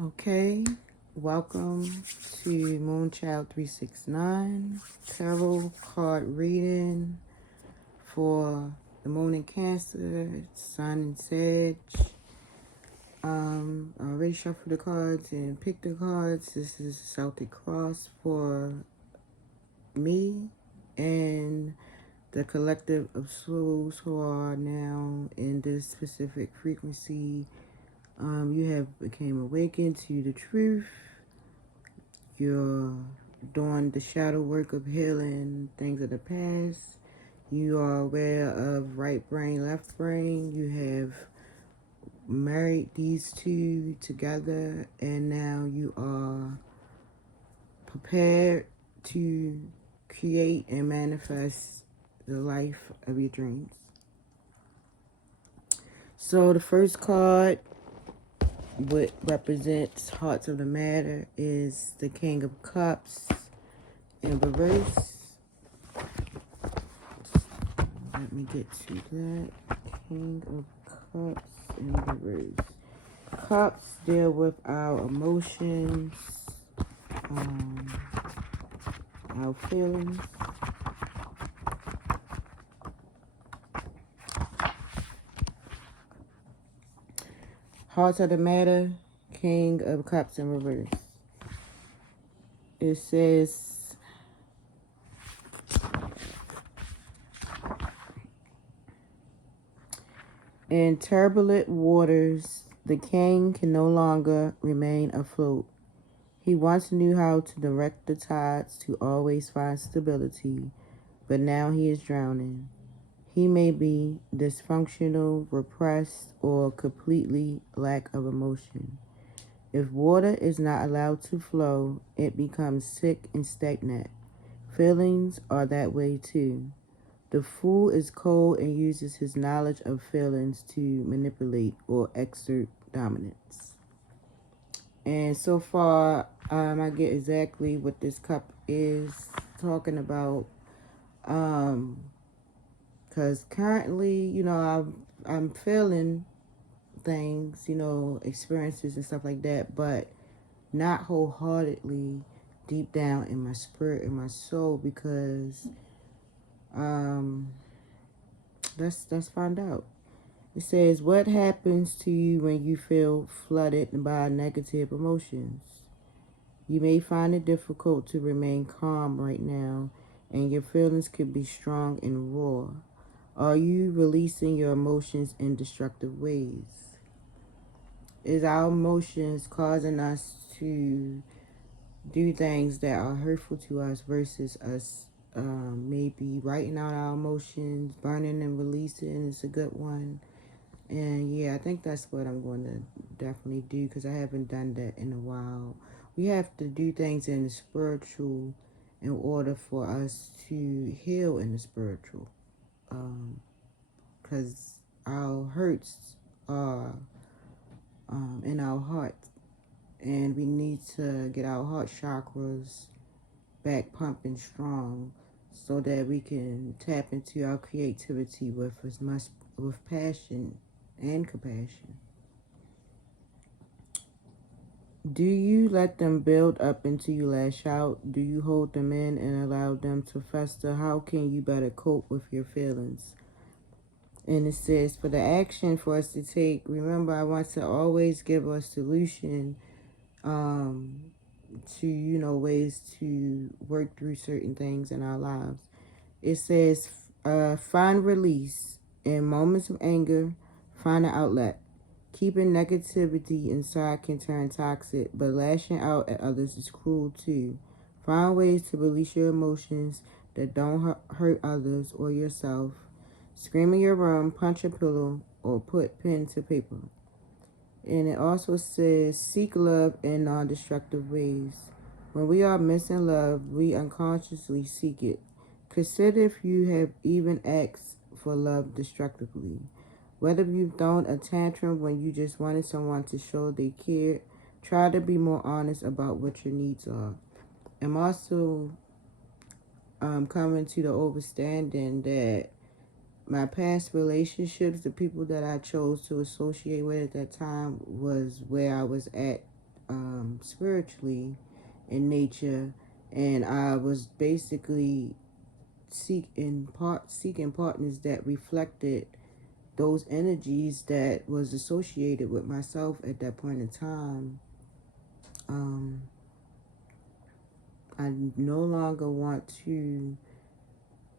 Okay, welcome to Moonchild 369 Tarot card reading for the Moon in Cancer, Sun in Sag. I already shuffled the cards and picked the cards. This is Celtic Cross for me and the collective of souls who are now in this specific frequency. You have became awakened to the truth. You're doing the shadow work of healing things of the past. You are aware of right brain, left brain. You have married these two together, and now you are prepared to create and manifest the life of your dreams. So the first card, what represents hearts of the matter, is the King of Cups in reverse. Let me get to that. King of Cups in reverse. Cups deal with our emotions, our feelings. Hearts of the matter, King of Cups in reverse. It says, in turbulent waters, the king can no longer remain afloat. He once knew how to direct the tides to always find stability, but now he is drowning. He may be dysfunctional, repressed, or completely lack of emotion. If water is not allowed to flow, it becomes sick and stagnant. Feelings are that way too. The fool is cold and uses his knowledge of feelings to manipulate or exert dominance. And so far, I get exactly what this cup is talking about. Because currently, I'm feeling things, experiences and stuff like that, but not wholeheartedly deep down in my spirit and my soul, because let's find out. It says, what happens to you when you feel flooded by negative emotions? You may find it difficult to remain calm right now, and your feelings could be strong and raw. Are you releasing your emotions in destructive ways? Is our emotions causing us to do things that are hurtful to us versus us maybe writing out our emotions, burning and releasing is a good one. And yeah, I think that's what I'm going to definitely do, because I haven't done that in a while. We have to do things in the spiritual in order for us to heal in the spiritual. Because our hurts are in our heart. And we need to get our heart chakras back pumping strong so that we can tap into our creativity with as much with passion and compassion. Do you let them build up until you lash out? Do you hold them in and allow them to fester? How can you better cope with your feelings? And it says, for the action for us to take, remember, I want to always give a solution to, ways to work through certain things in our lives. It says, find release in moments of anger, find an outlet. Keeping negativity inside can turn toxic, but lashing out at others is cruel too. Find ways to release your emotions that don't hurt others or yourself. Scream in your room, punch a pillow, or put pen to paper. And it also says, seek love in non-destructive ways. When we are missing love, we unconsciously seek it. Consider if you have even asked for love destructively. Whether you've thrown a tantrum when you just wanted someone to show they cared, try to be more honest about what your needs are. I'm also coming to the overstanding that my past relationships, the people that I chose to associate with at that time, was where I was at spiritually in nature, and I was basically seeking partners that reflected those energies that was associated with myself at that point in time. Um, I no longer want to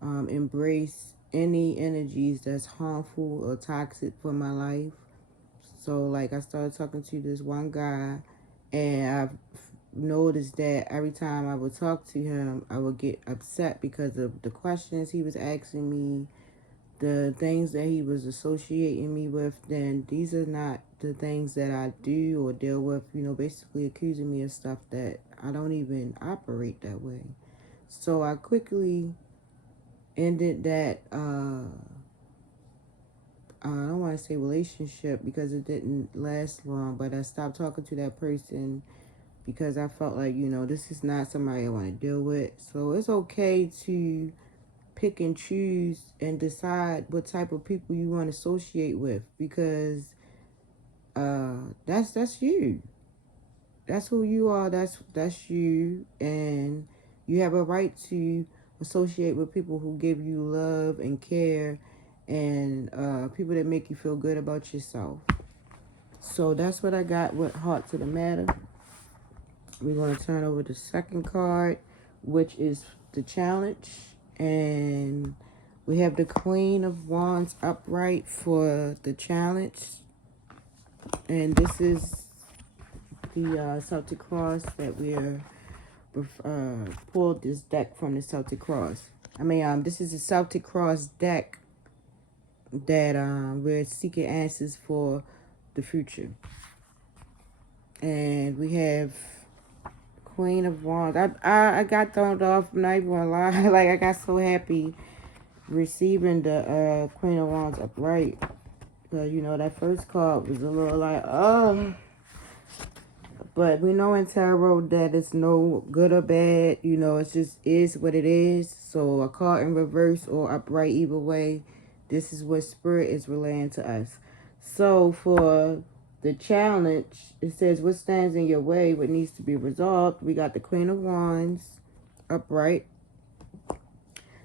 embrace any energies that's harmful or toxic for my life. So, like, I started talking to this one guy, and I've noticed that every time I would talk to him, I would get upset because of the questions he was asking me, the things that he was associating me with. Then these are not the things that I do or deal with, basically accusing me of stuff that I don't even operate that way. So I quickly ended that I don't want to say relationship because it didn't last long, but I stopped talking to that person because I felt like, this is not somebody I want to deal with. So it's okay to pick and choose and decide what type of people you want to associate with, because that's you. That's who you are. That's you, and you have a right to associate with people who give you love and care, and people that make you feel good about yourself. So that's what I got with Heart to the Matter. We're going to turn over the second card, which is the challenge. And we have the Queen of Wands upright for the challenge. And this is the Celtic Cross that we're pulled this deck from the Celtic Cross. This is a Celtic Cross deck that we're seeking answers for the future. And we have Queen of Wands. I got thrown off. I'm not even gonna lie. Like, I got so happy receiving the Queen of Wands upright. Because, that first card was a little like, oh. But we know in tarot that it's no good or bad. It just is what it is. So a card in reverse or upright, either way, this is what Spirit is relaying to us. So for the challenge, it says, what stands in your way, what needs to be resolved. We got the Queen of Wands upright.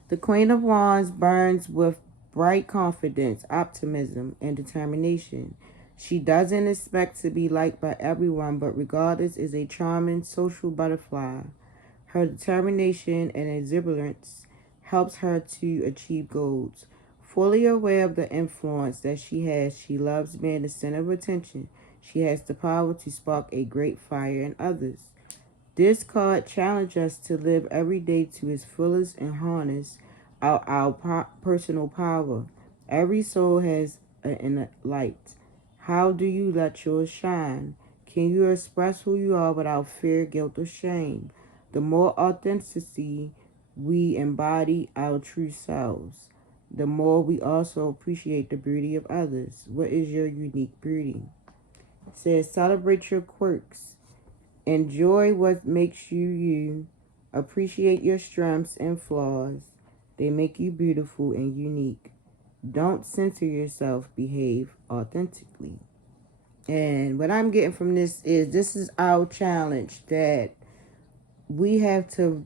The Queen of Wands burns with bright confidence, optimism, and determination. She doesn't expect to be liked by everyone, but regardless is a charming social butterfly. Her determination and exuberance helps her to achieve goals. Fully aware of the influence that she has, she loves being the center of attention. She has the power to spark a great fire in others. This card challenges us to live every day to its fullest and harness our personal power. Every soul has a light. How do you let yours shine? Can you express who you are without fear, guilt, or shame? The more authenticity we embody our true selves, the more we also appreciate the beauty of others. What is your unique beauty? It says, celebrate your quirks. Enjoy what makes you you. Appreciate your strengths and flaws. They make you beautiful and unique. Don't censor yourself. Behave authentically. And what I'm getting from this is our challenge, that we have to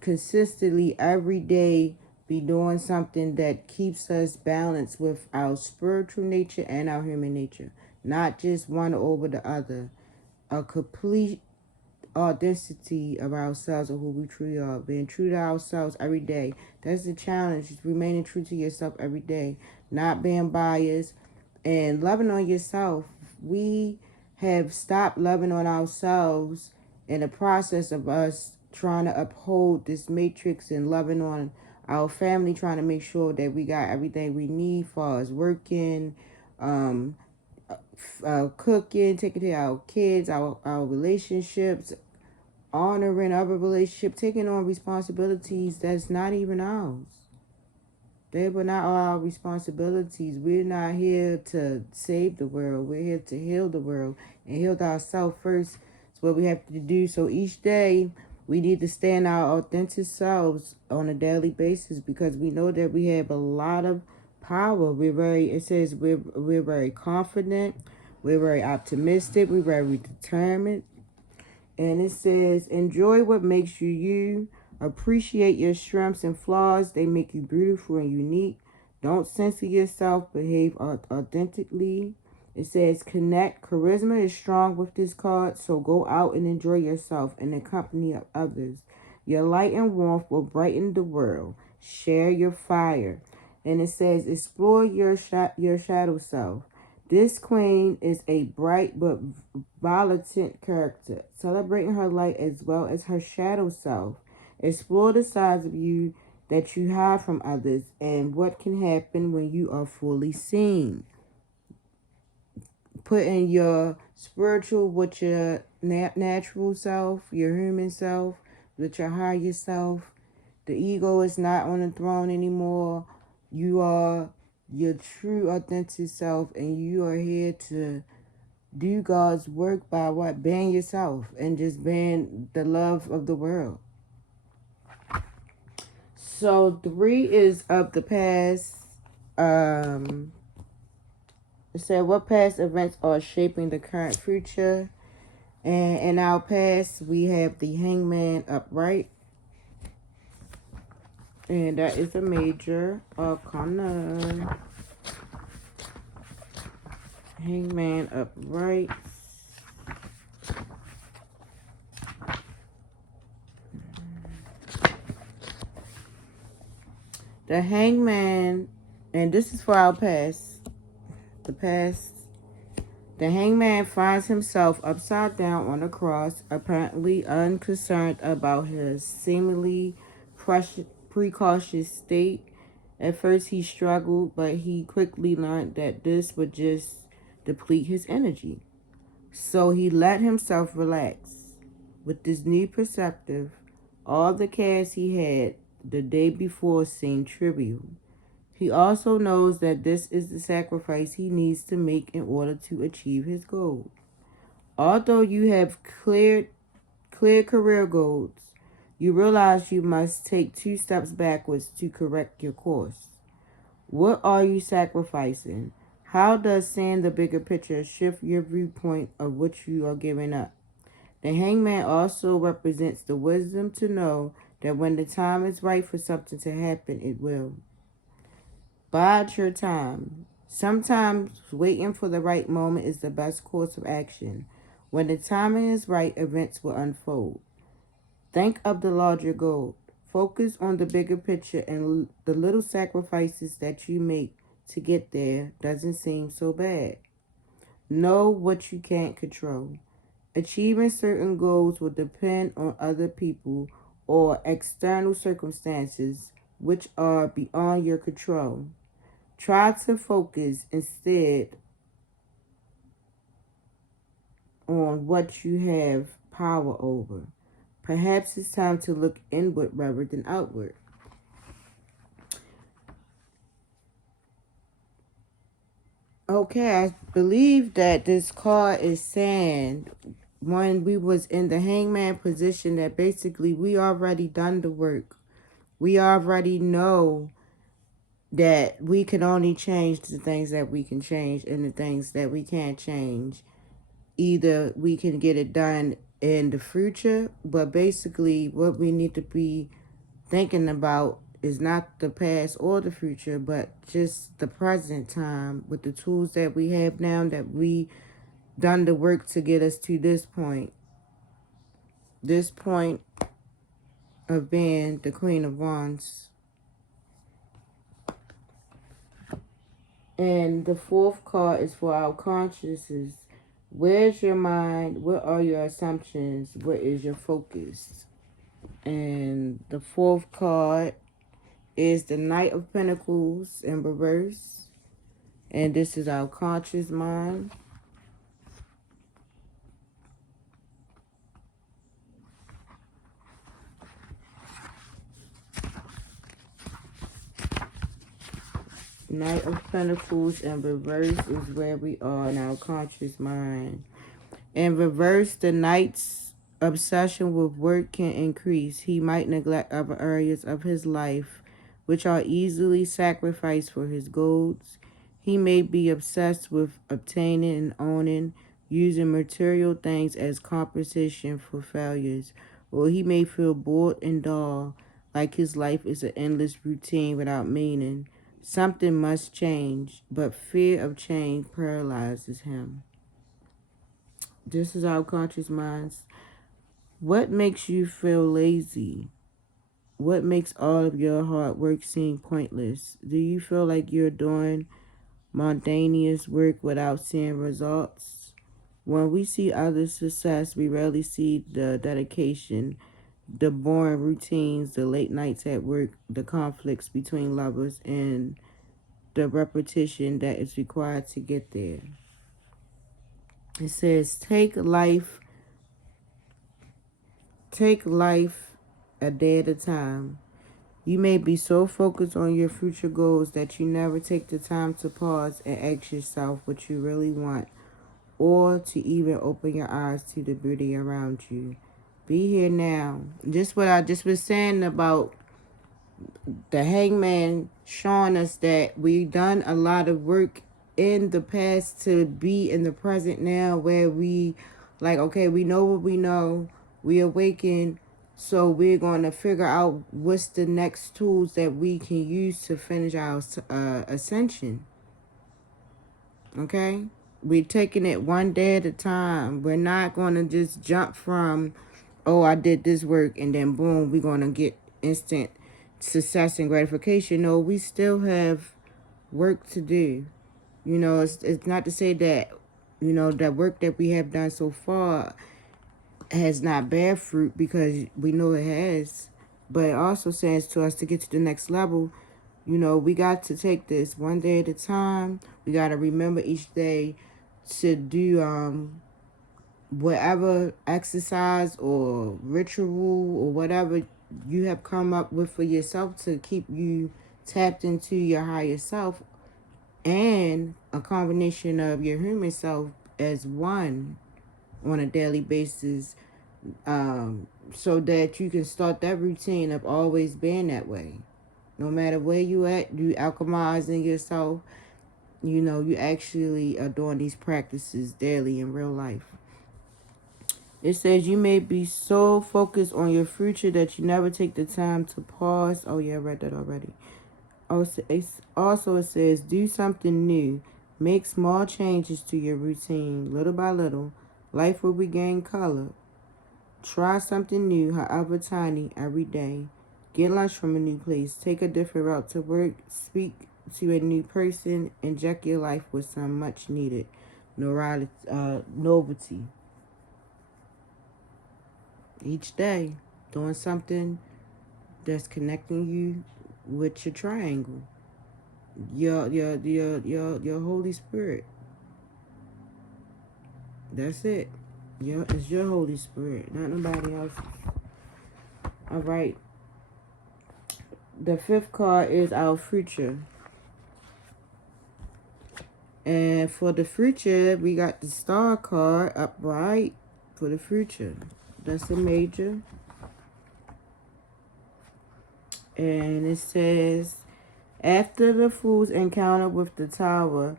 consistently every day be doing something that keeps us balanced with our spiritual nature and our human nature. Not just one over the other. A complete authenticity of ourselves or who we truly are. Being true to ourselves every day. That's the challenge. Is remaining true to yourself every day. Not being biased and loving on yourself. We have stopped loving on ourselves in the process of us trying to uphold this matrix and loving on our family, trying to make sure that we got everything we need for us working, cooking, taking care of our kids, our relationships, honoring other relationships, taking on responsibilities that's not even ours. They were not all our responsibilities. We're not here to save the world. We're here to heal the world and heal ourselves first. It's what we have to do. So each day we need to stay in our authentic selves on a daily basis, because we know that we have a lot of power. It says we're very confident. We're very optimistic. We're very determined. And it says, enjoy what makes you you. Appreciate your strengths and flaws. They make you beautiful and unique. Don't censor yourself. Behave authentically. It says, connect. Charisma is strong with this card, so go out and enjoy yourself in the company of others. Your light and warmth will brighten the world. Share your fire. And it says, explore your shadow self. This queen is a bright but volatile character, celebrating her light as well as her shadow self. Explore the sides of you that you hide from others and what can happen when you are fully seen. Putting your spiritual with your natural self, your human self, with your higher self. The ego is not on the throne anymore. You are your true authentic self, and you are here to do God's work by what? Being yourself and just being the love of the world. So 3 is of the past. It said, what past events are shaping the current future? And in our past, we have the Hangman upright. And that is a major arcana. Hangman upright. The Hangman, and this is for our past. The past. The Hangman finds himself upside down on a cross, apparently unconcerned about his seemingly precautious state. At first he struggled, but he quickly learned that this would just deplete his energy. So he let himself relax. With this new perspective, all the cares he had the day before seemed trivial. He also knows that this is the sacrifice he needs to make in order to achieve his goal. Although you have clear career goals, you realize you must take 2 steps backwards to correct your course. What are you sacrificing? How does seeing the bigger picture shift your viewpoint of what you are giving up? The Hangman also represents the wisdom to know that when the time is right for something to happen, it will. Bide your time. Sometimes waiting for the right moment is the best course of action. When the timing is right, events will unfold. Think of the larger goal. Focus on the bigger picture, and the little sacrifices that you make to get there doesn't seem so bad. Know what you can't control. Achieving certain goals will depend on other people or external circumstances which are beyond your control. Try to focus instead on what you have power over. Perhaps it's time to look inward rather than outward. Okay, I believe that this card is saying when we was in the hangman position that basically we already done the work. We already know that we can only change the things that we can change and the things that we can't change. Either we can get it done in the future, but basically what we need to be thinking about is not the past or the future, but just the present time with the tools that we have now, that we done the work to get us to this point. This point of being the Queen of Wands. And the 4th card is for our consciousness. Where's your mind? What are your assumptions? What is your focus? And the 4th card is the Knight of Pentacles in reverse. And this is our conscious mind. Knight of Pentacles in reverse is where we are in our conscious mind. In reverse, the Knight's obsession with work can increase. He might neglect other areas of his life, which are easily sacrificed for his goals. He may be obsessed with obtaining and owning, using material things as compensation for failures, or he may feel bored and dull, like his life is an endless routine without meaning. Something must change, but fear of change paralyzes him. This is our conscious minds. What makes you feel lazy? What makes all of your hard work seem pointless? Do you feel like you're doing mundane work without seeing results? When we see others' success, we rarely see the dedication, the boring routines, the late nights at work, the conflicts between lovers, and the repetition that is required to get there. It says, take life a day at a time. You may be so focused on your future goals that you never take the time to pause and ask yourself what you really want, or to even open your eyes to the beauty around you. Be here now. Just what I just was saying about the hangman showing us that we've done a lot of work in the past to be in the present now, where we like, okay, we know what we know, we awaken, so we're going to figure out what's the next tools that we can use to finish our ascension. Okay, we're taking it one day at a time. We're not going to just jump from, oh, I did this work and then boom, we're going to get instant success and gratification. No, we still have work to do. You know, it's not to say that, you know, that work that we have done so far has not bear fruit, because we know it has. But it also says to us to get to the next level, you know, we got to take this one day at a time. We got to remember each day to do whatever exercise or ritual or whatever you have come up with for yourself to keep you tapped into your higher self, and a combination of your human self as one on a daily basis, so that you can start that routine of always being that way. No matter where you at, you alchemizing yourself. You know, you actually are doing these practices daily in real life. It says you may be so focused on your future that you never take the time to pause. Oh yeah, I read that already. Also, it says do something new. Make small changes to your routine. Little by little, life will regain color. Try something new, however tiny, every day. Get lunch from a new place. Take a different route to work. Speak to a new person. Inject your life with some much needed novelty. Each day, doing something that's connecting you with your triangle, your Holy Spirit. That's it. It's your Holy Spirit, not nobody else's. All right. The fifth card is our future. And for the future, we got the star card upright for the future. That's a major. And it says, after the fool's encounter with the tower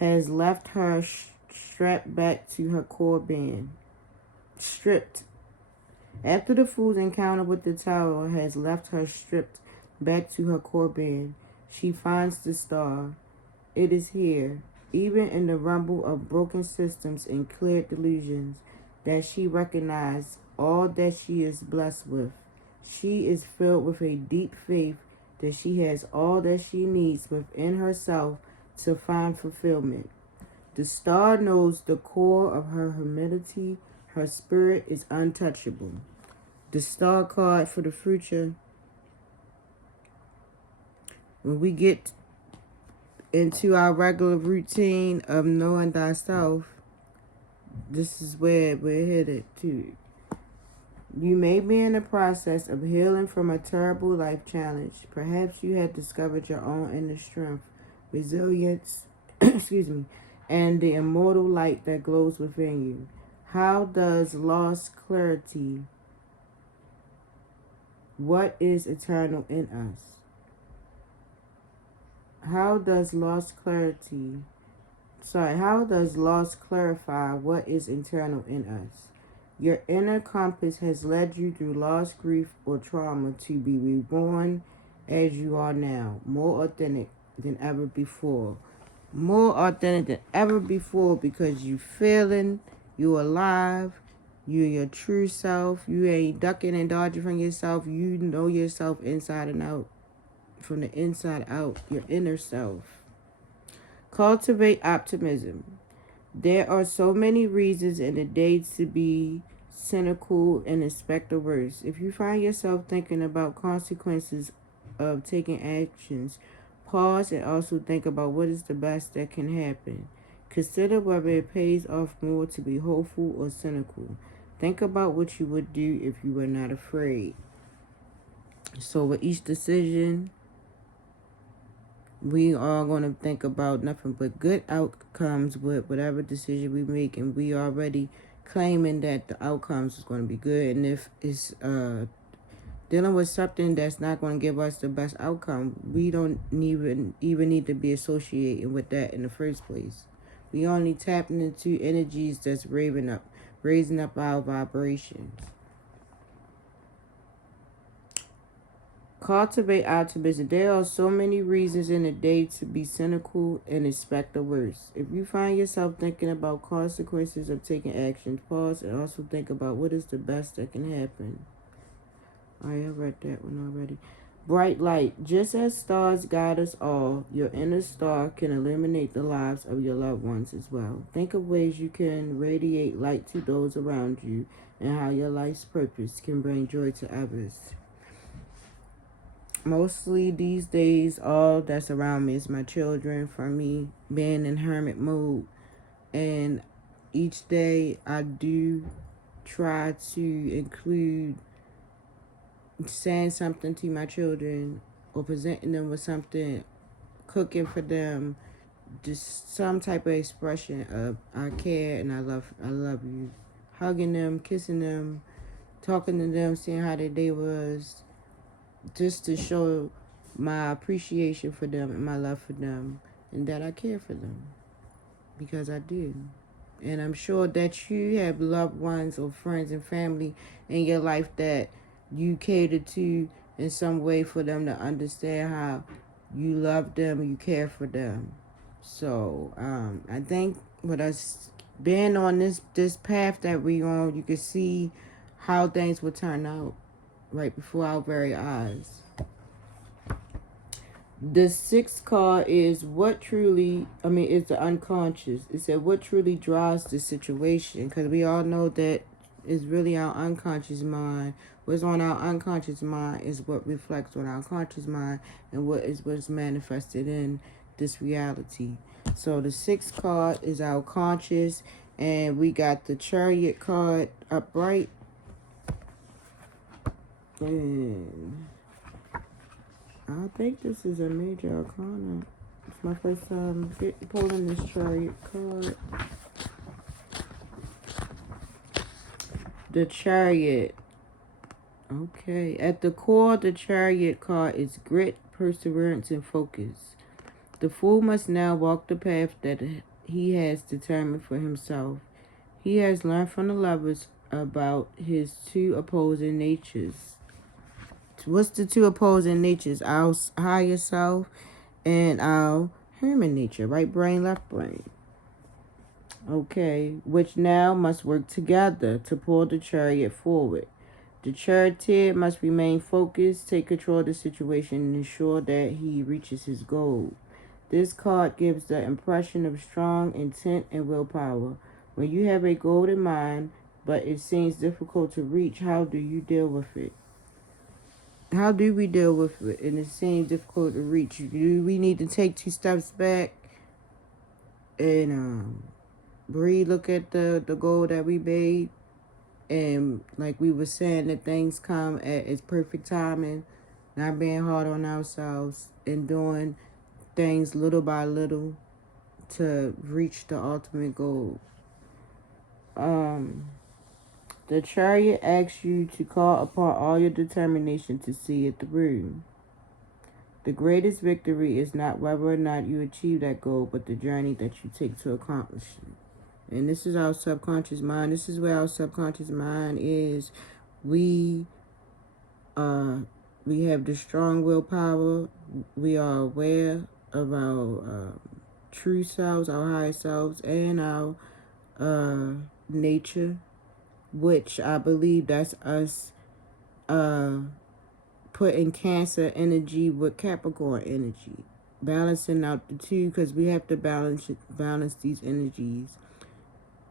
has left her strapped back to her core being. Stripped. After the fool's encounter with the tower has left her stripped back to her core being, she finds the star. It is here, even in the rumble of broken systems and cleared delusions, that she recognizes all that she is blessed with. She is filled with a deep faith that she has all that she needs within herself to find fulfillment. The star knows the core of her humility. Her spirit is untouchable. The star card for the future. When we get into our regular routine of knowing thyself, this is where we're headed to. You may be in the process of healing from a terrible life challenge. Perhaps you have discovered your own inner strength, resilience, excuse me, and the immortal light that glows within you. How does lost clarity? What is eternal in us? How does loss clarify what is internal in us? Your inner compass has led you through loss, grief, or trauma to be reborn as you are now, more authentic than ever before. More authentic than ever before because you feeling, you alive, you your true self. You ain't ducking and dodging from yourself. You know yourself inside and out, from the inside out, your inner self. Cultivate optimism. There are so many reasons in the day to be cynical and expect the worst. If you find yourself thinking about consequences of taking actions, pause and also think about what is the best that can happen. Consider whether it pays off more to be hopeful or cynical. Think about what you would do if you were not afraid. So with each decision, we are going to think about nothing but good outcomes with whatever decision we make, and we already claiming that the outcomes is going to be good. And if it's dealing with something that's not going to give us the best outcome, we don't even need to be associated with that in the first place. We only tapping into energies that's raising up our vibrations. Cultivate optimism. There are so many reasons in the day to be cynical and expect the worst. If you find yourself thinking about consequences of taking action, pause and also think about what is the best that can happen. I read that one already. Bright light. Just as stars guide us all, your inner star can illuminate the lives of your loved ones as well. Think of ways you can radiate light to those around you and how your life's purpose can bring joy to others. Mostly these days, all that's around me is my children. For me, being in hermit mode, and each day I do try to include saying something to my children or presenting them with something, cooking for them, just some type of expression of I care and I love you, hugging them, kissing them, talking to them, seeing how their day was, just to show my appreciation for them and my love for them and that I care for them, because I do. And I'm sure that you have loved ones or friends and family in your life that you cater to in some way for them to understand how you love them and you care for them. So I think with us being on this path that we on, you can see how things will turn out right before our very eyes. The sixth card is it's the unconscious. It said what truly drives the situation, because we all know that it's really our unconscious mind. What's on our unconscious mind is what reflects on our conscious mind, and what's manifested in this reality. So the sixth card is our conscious, and we got the Chariot card upright. And I think this is a major arcana. It's my first time pulling this Chariot card. The Chariot. Okay. At the core of the Chariot card is grit, perseverance, and focus. The fool must now walk the path that he has determined for himself. He has learned from the lovers about his two opposing natures. What's the two opposing natures? Our higher self and our human nature, right brain, left brain. Okay, which now must work together to pull the chariot forward. The charioteer must remain focused, take control of the situation, and ensure that he reaches his goal. This card gives the impression of strong intent and willpower. When you have a goal in mind, but it seems difficult to reach, how do you deal with it? How do we deal with it and it seems difficult to reach? Do we need to take 2 steps back and breathe, look at the goal that we made, and like we were saying, that things come at its perfect timing, not being hard on ourselves and doing things little by little to reach the ultimate goal. The Chariot asks you to call upon all your determination to see it through. The greatest victory is not whether or not you achieve that goal, but the journey that you take to accomplish it. And this is our subconscious mind. This is where our subconscious mind is. We uh we have the strong willpower. We are aware of our true selves, our higher selves, and our nature, which I believe that's us putting Cancer energy with Capricorn energy, balancing out the two, because we have to balance these energies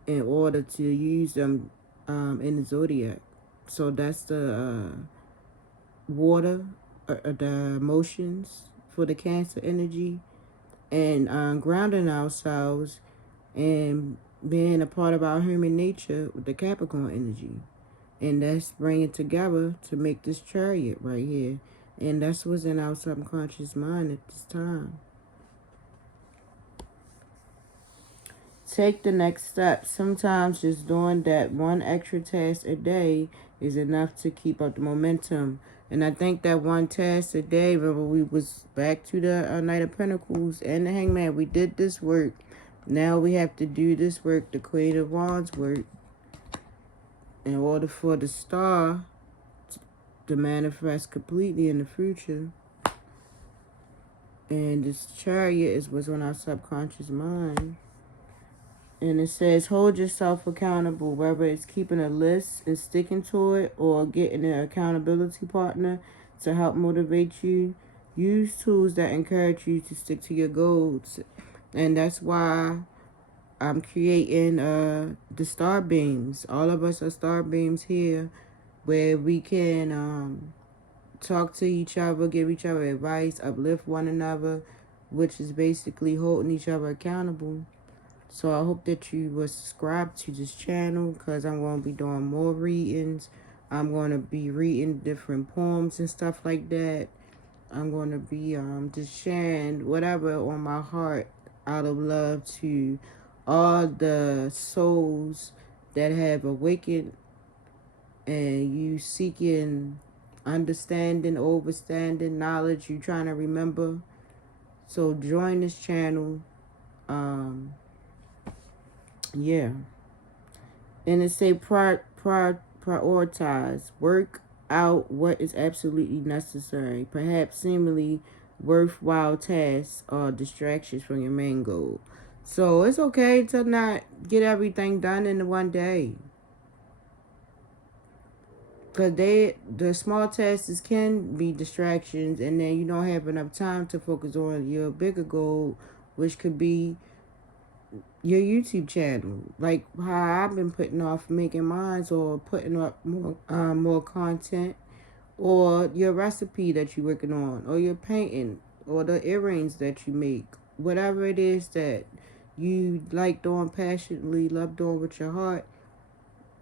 in order to use them in the zodiac. So that's the water, the emotions for the Cancer energy, and grounding ourselves and being a part of our human nature with the Capricorn energy. And that's bringing together to make this chariot right here. And that's what's in our subconscious mind at this time. Take the next step. Sometimes just doing that one extra task a day is enough to keep up the momentum. And I think that one task a day, remember we was back to the Knight of Pentacles and the Hangman. We did this work. Now we have to do this work, the Queen of Wands work, in order for the star to manifest completely in the future. And this chariot is what's on our subconscious mind. And it says, hold yourself accountable, whether it's keeping a list and sticking to it or getting an accountability partner to help motivate you. Use tools that encourage you to stick to your goals. And that's why I'm creating the star beams. All of us are star beams here, where we can talk to each other, give each other advice, uplift one another, which is basically holding each other accountable. So I hope that you will subscribe to this channel, because I'm going to be doing more readings. I'm going to be reading different poems and stuff like that. I'm going to be just sharing whatever on my heart out of love to all the souls that have awakened and you seeking understanding, overstanding, knowledge, you trying to remember. So join this channel. Yeah. And it say prioritize. Work out what is absolutely necessary. Perhaps seemingly worthwhile tasks or distractions from your main goal. So it's okay to not get everything done in one day. Because the small tasks can be distractions, and then you don't have enough time to focus on your bigger goal, which could be your YouTube channel. Like how I've been putting off making mine, or putting up more content, or your recipe that you're working on, or your painting, or the earrings that you make. Whatever it is that you like doing passionately, love doing with your heart,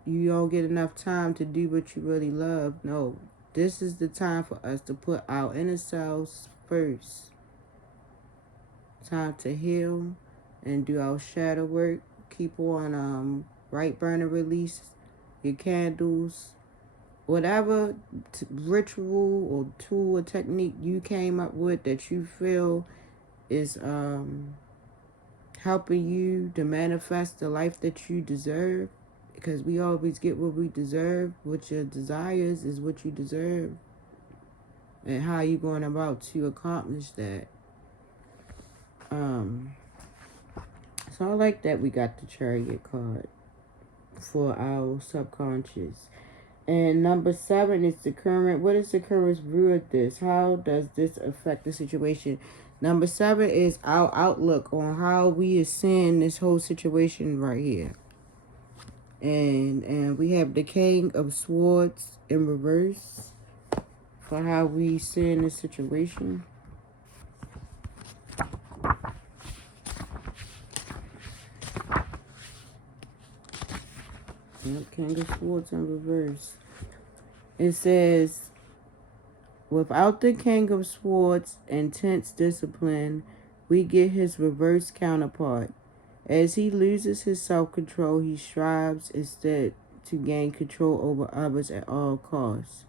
you don't get enough time to do what you really love. No, this is the time for us to put our inner selves first. Time to heal and do our shadow work. Keep on right burner release your candles. Whatever ritual or tool or technique you came up with that you feel is helping you to manifest the life that you deserve, because we always get what we deserve. What your desires is what you deserve, and how you going about to accomplish that. So I like that we got the Chariot card for our subconscious. And number 7 is the current. What is the current view of this? How does this affect the situation? Number 7 is our outlook on how we are seeing this whole situation right here. And we have the King of Swords in reverse for how we seeing this situation. Yep, King of Swords in reverse. It says, without the King of Swords' intense discipline, we get his reverse counterpart. As he loses his self-control, he strives instead to gain control over others at all costs.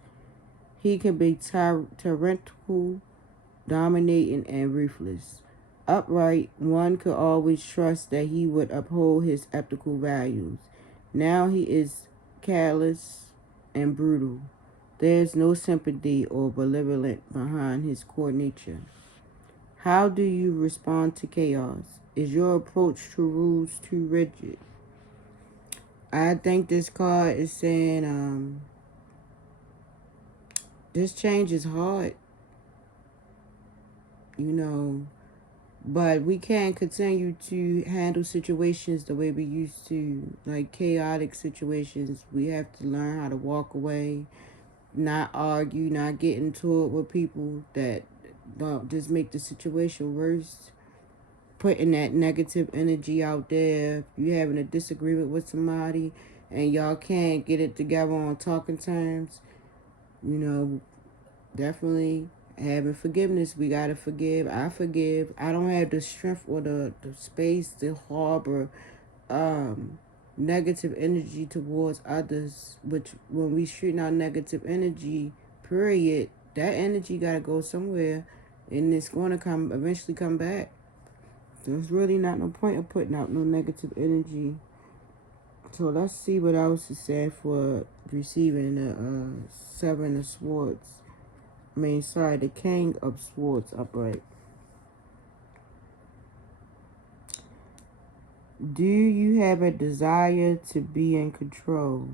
He can be tyrannical dominating and ruthless. Upright, one could always trust that he would uphold his ethical values. Now he is callous and brutal. There is no sympathy or benevolence behind his core nature. How do you respond to chaos? Is your approach to rules too rigid? I think this card is saying this change is hard, you know, but we can't continue to handle situations the way we used to, like chaotic situations. We have to learn how to walk away, not argue, not get into it with people that don't just make the situation worse. Putting that negative energy out there. If you having a disagreement with somebody and y'all can't get it together on talking terms, you know, definitely having forgiveness. We gotta forgive. I forgive. I don't have the strength or the space to harbor negative energy towards others, which when we shooting out negative energy, period, that energy gotta go somewhere and it's gonna eventually come back. There's really not no point of putting out no negative energy. So let's see what else is said for receiving the Seven of Swords. The King of Swords upright. Do you have a desire to be in control?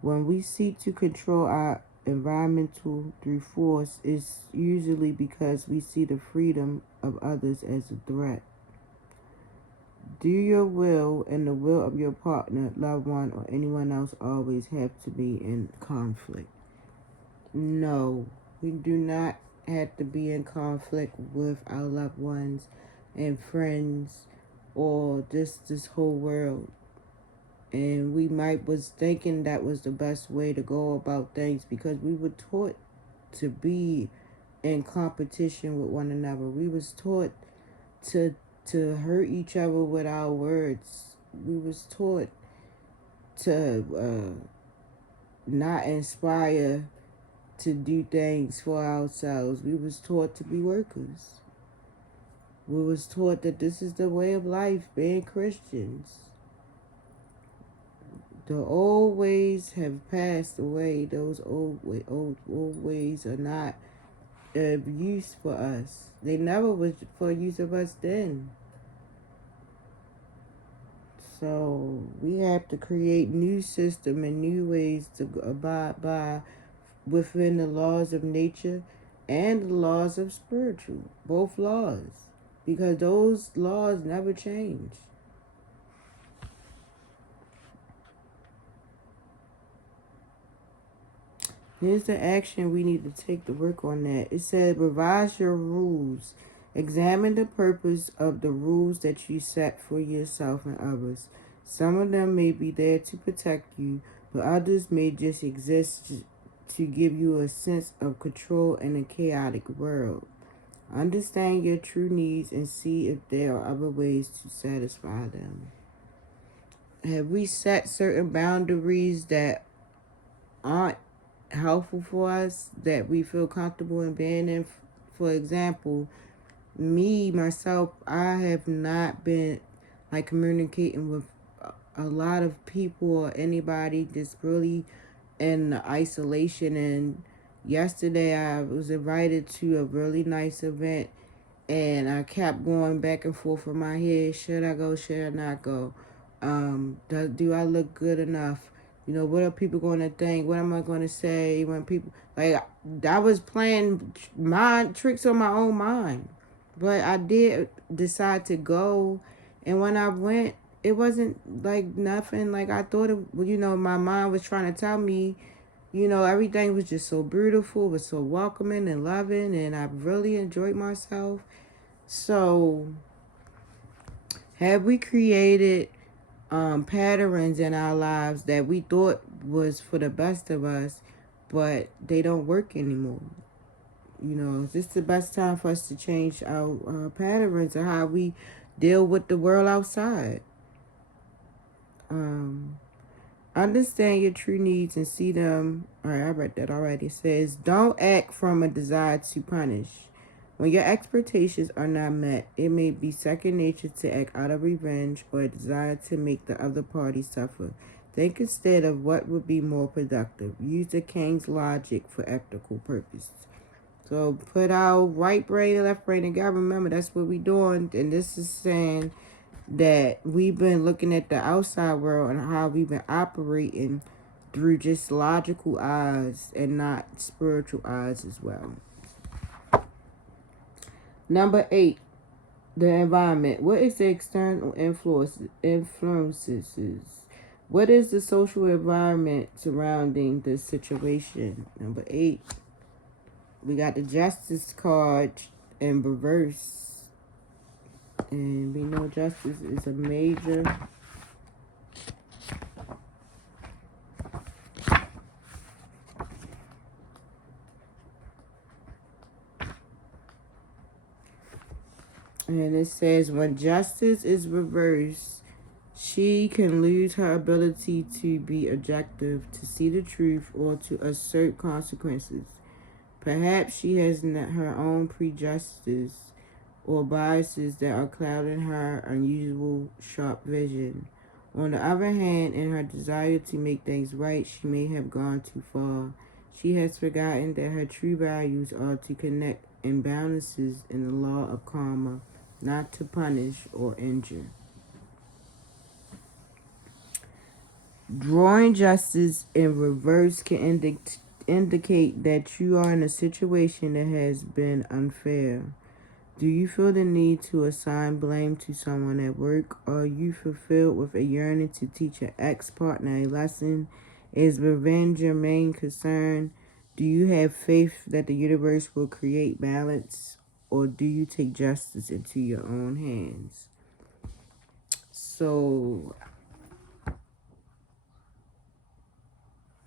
When we seek to control our environmental through force, it's usually because we see the freedom of others as a threat. Do your will and the will of your partner, loved one, or anyone else always have to be in conflict? No, we do not have to be in conflict with our loved ones and friends or just this whole world. And we might was thinking that was the best way to go about things because we were taught to be in competition with one another. We was taught to hurt each other with our words. We was taught to not inspire to do things for ourselves. We was taught to be workers. We was taught that this is the way of life, being Christians. The old ways have passed away. Those old ways are not of use for us. They never was for use of us then. So we have to create new system and new ways to abide by within the laws of nature and the laws of spiritual, both laws, because those laws never change. Here's the action we need to take to work on that. It said, revise your rules. Examine the purpose of the rules that you set for yourself and others. Some of them may be there to protect you, but others may just exist to give you a sense of control in a chaotic world. Understand your true needs and see if there are other ways to satisfy them. Have we set certain boundaries that aren't helpful for us, that we feel comfortable in being in? For example, myself, I have not been like communicating with a lot of people or anybody that's really in isolation. And yesterday I was invited to a really nice event and I kept going back and forth in my head. Should I go? Should I not go? Do I look good enough? You know, what are people going to think? What am I going to say when people, like, I was playing mind tricks on my own mind. But I did decide to go. And when I went, it wasn't like nothing like I thought it, my mind was trying to tell me, everything was just so beautiful, was so welcoming and loving, and I really enjoyed myself. So, have we created patterns in our lives that we thought was for the best of us, but they don't work anymore? Is this the best time for us to change our patterns of how we deal with the world outside? Understand your true needs and see them. All right, I read that already. It says, don't act from a desire to punish. When your expectations are not met, it may be second nature to act out of revenge or a desire to make the other party suffer. Think instead of what would be more productive. Use the king's logic for ethical purposes. So put our right brain and left brain together. Remember, that's what we're doing. And this is saying that we've been looking at the outside world and how we've been operating through just logical eyes and not spiritual eyes as well. Number 8, the environment. What is the external influences? What is the social environment surrounding the situation? Number 8, we got the justice card in reverse. And we know justice is a major and it says when justice is reversed, she can lose her ability to be objective, to see the truth, or to assert consequences. Perhaps she has her own prejudices or biases that are clouding her unusual sharp vision. On the other hand, in her desire to make things right, she may have gone too far. She has forgotten that her true values are to connect imbalances in the law of karma, not to punish or injure. Drawing justice in reverse can indicate that you are in a situation that has been unfair. Do you feel the need to assign blame to someone at work? Are you fulfilled with a yearning to teach an ex-partner a lesson? Is revenge your main concern? Do you have faith that the universe will create balance? Or do you take justice into your own hands? So,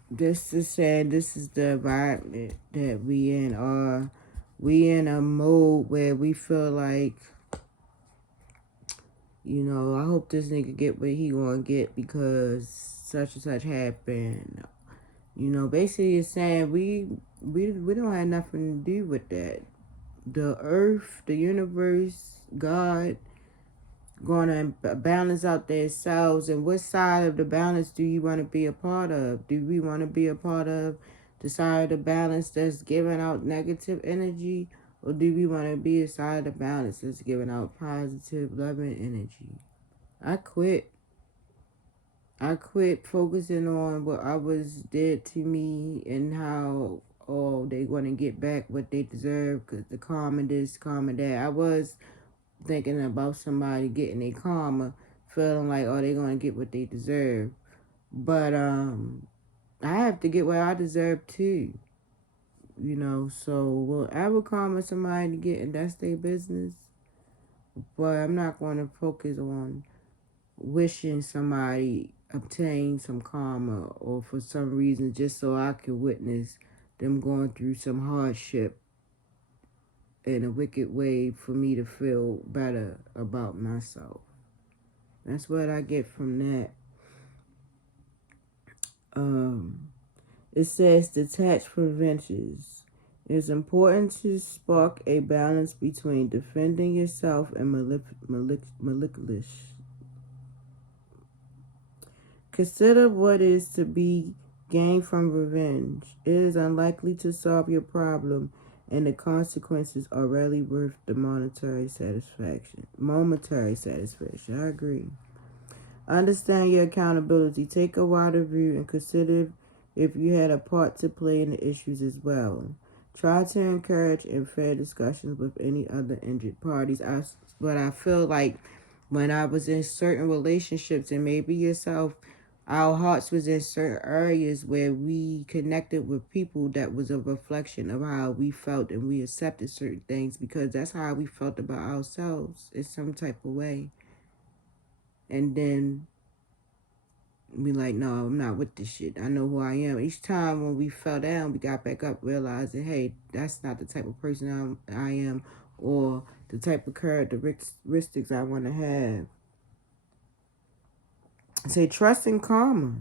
this is saying this is the environment that we in. Are we in a mode where we feel like, you know, I hope this nigga get what he gonna get because such and such happened. You know, basically it's saying we don't have nothing to do with that. The earth, the universe, God gonna balance out themselves. And what side of the balance do you want to be a part of? Do we want to be a part of the side of the balance that's giving out negative energy? Or do we want to be a side of the balance that's giving out positive, loving energy? I quit. I quit focusing on what others did to me and how, oh, they want to get back what they deserve because the karma this, karma that. I was thinking about somebody getting a karma, feeling like, oh, they're going to get what they deserve. But I have to get what I deserve too. You know, so whatever karma somebody getting, that's their business. But I'm not going to focus on wishing somebody obtain some karma or for some reason just so I can witness them going through some hardship in a wicked way for me to feel better about myself. That's what I get from that. It says detach preventions. It's important to spark a balance between defending yourself and malicious. Consider what is to be gained from revenge. It is unlikely to solve your problem, and the consequences are rarely worth the momentary satisfaction. I agree. Understand your accountability. Take a wider view and consider if you had a part to play in the issues as well. Try to encourage and fair discussions with any other injured parties. But I feel like when I was in certain relationships, and maybe yourself, our hearts was in certain areas where we connected with people that was a reflection of how we felt, and we accepted certain things because that's how we felt about ourselves in some type of way. And then we like, no, I'm not with this shit. I know who I am. Each time when we fell down, we got back up realizing, hey, that's not the type of person I am or the type of characteristics I want to have. Say trust in karma.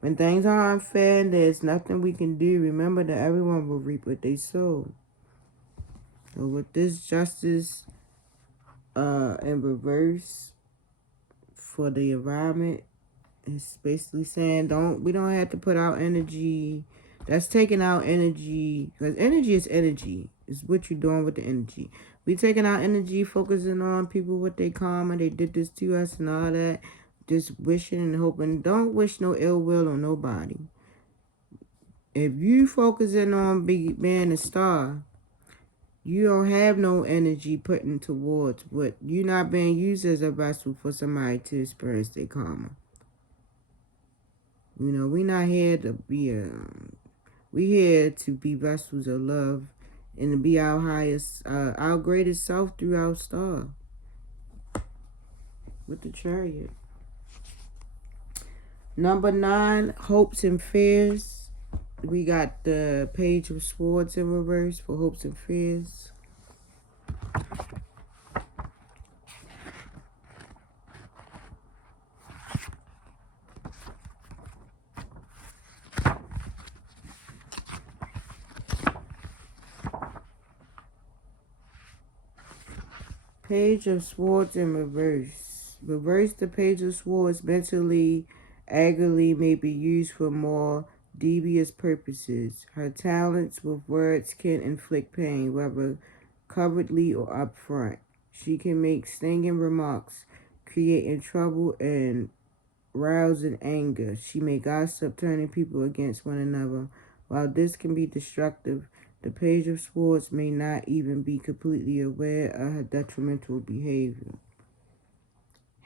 When things are unfair and there's nothing we can do, remember that everyone will reap what they sow. So with this justice in reverse for the environment, it's basically saying we don't have to put out energy. That's taking out energy, because energy is energy. It's what you're doing with the energy. We taking out energy, focusing on people what they karma, they did this to us and all that. Just wishing and hoping. Don't wish no ill will on nobody. If you focusing on being a star, you don't have no energy putting towards what you're not being used as a vessel for somebody to experience their karma. You know, we not here to be we here to be vessels of love and to be our highest, our greatest self through our star with the chariot. Number 9, hopes and fears. We got the Page of Swords in reverse for hopes and fears. Page of Swords in reverse. Reverse the Page of Swords mentally, angrily may be used for more devious purposes. Her talents with words can inflict pain, whether covertly or upfront. She can make stinging remarks, creating trouble and rousing anger. She may gossip, turning people against one another. While this can be destructive, the Page of Swords may not even be completely aware of her detrimental behavior.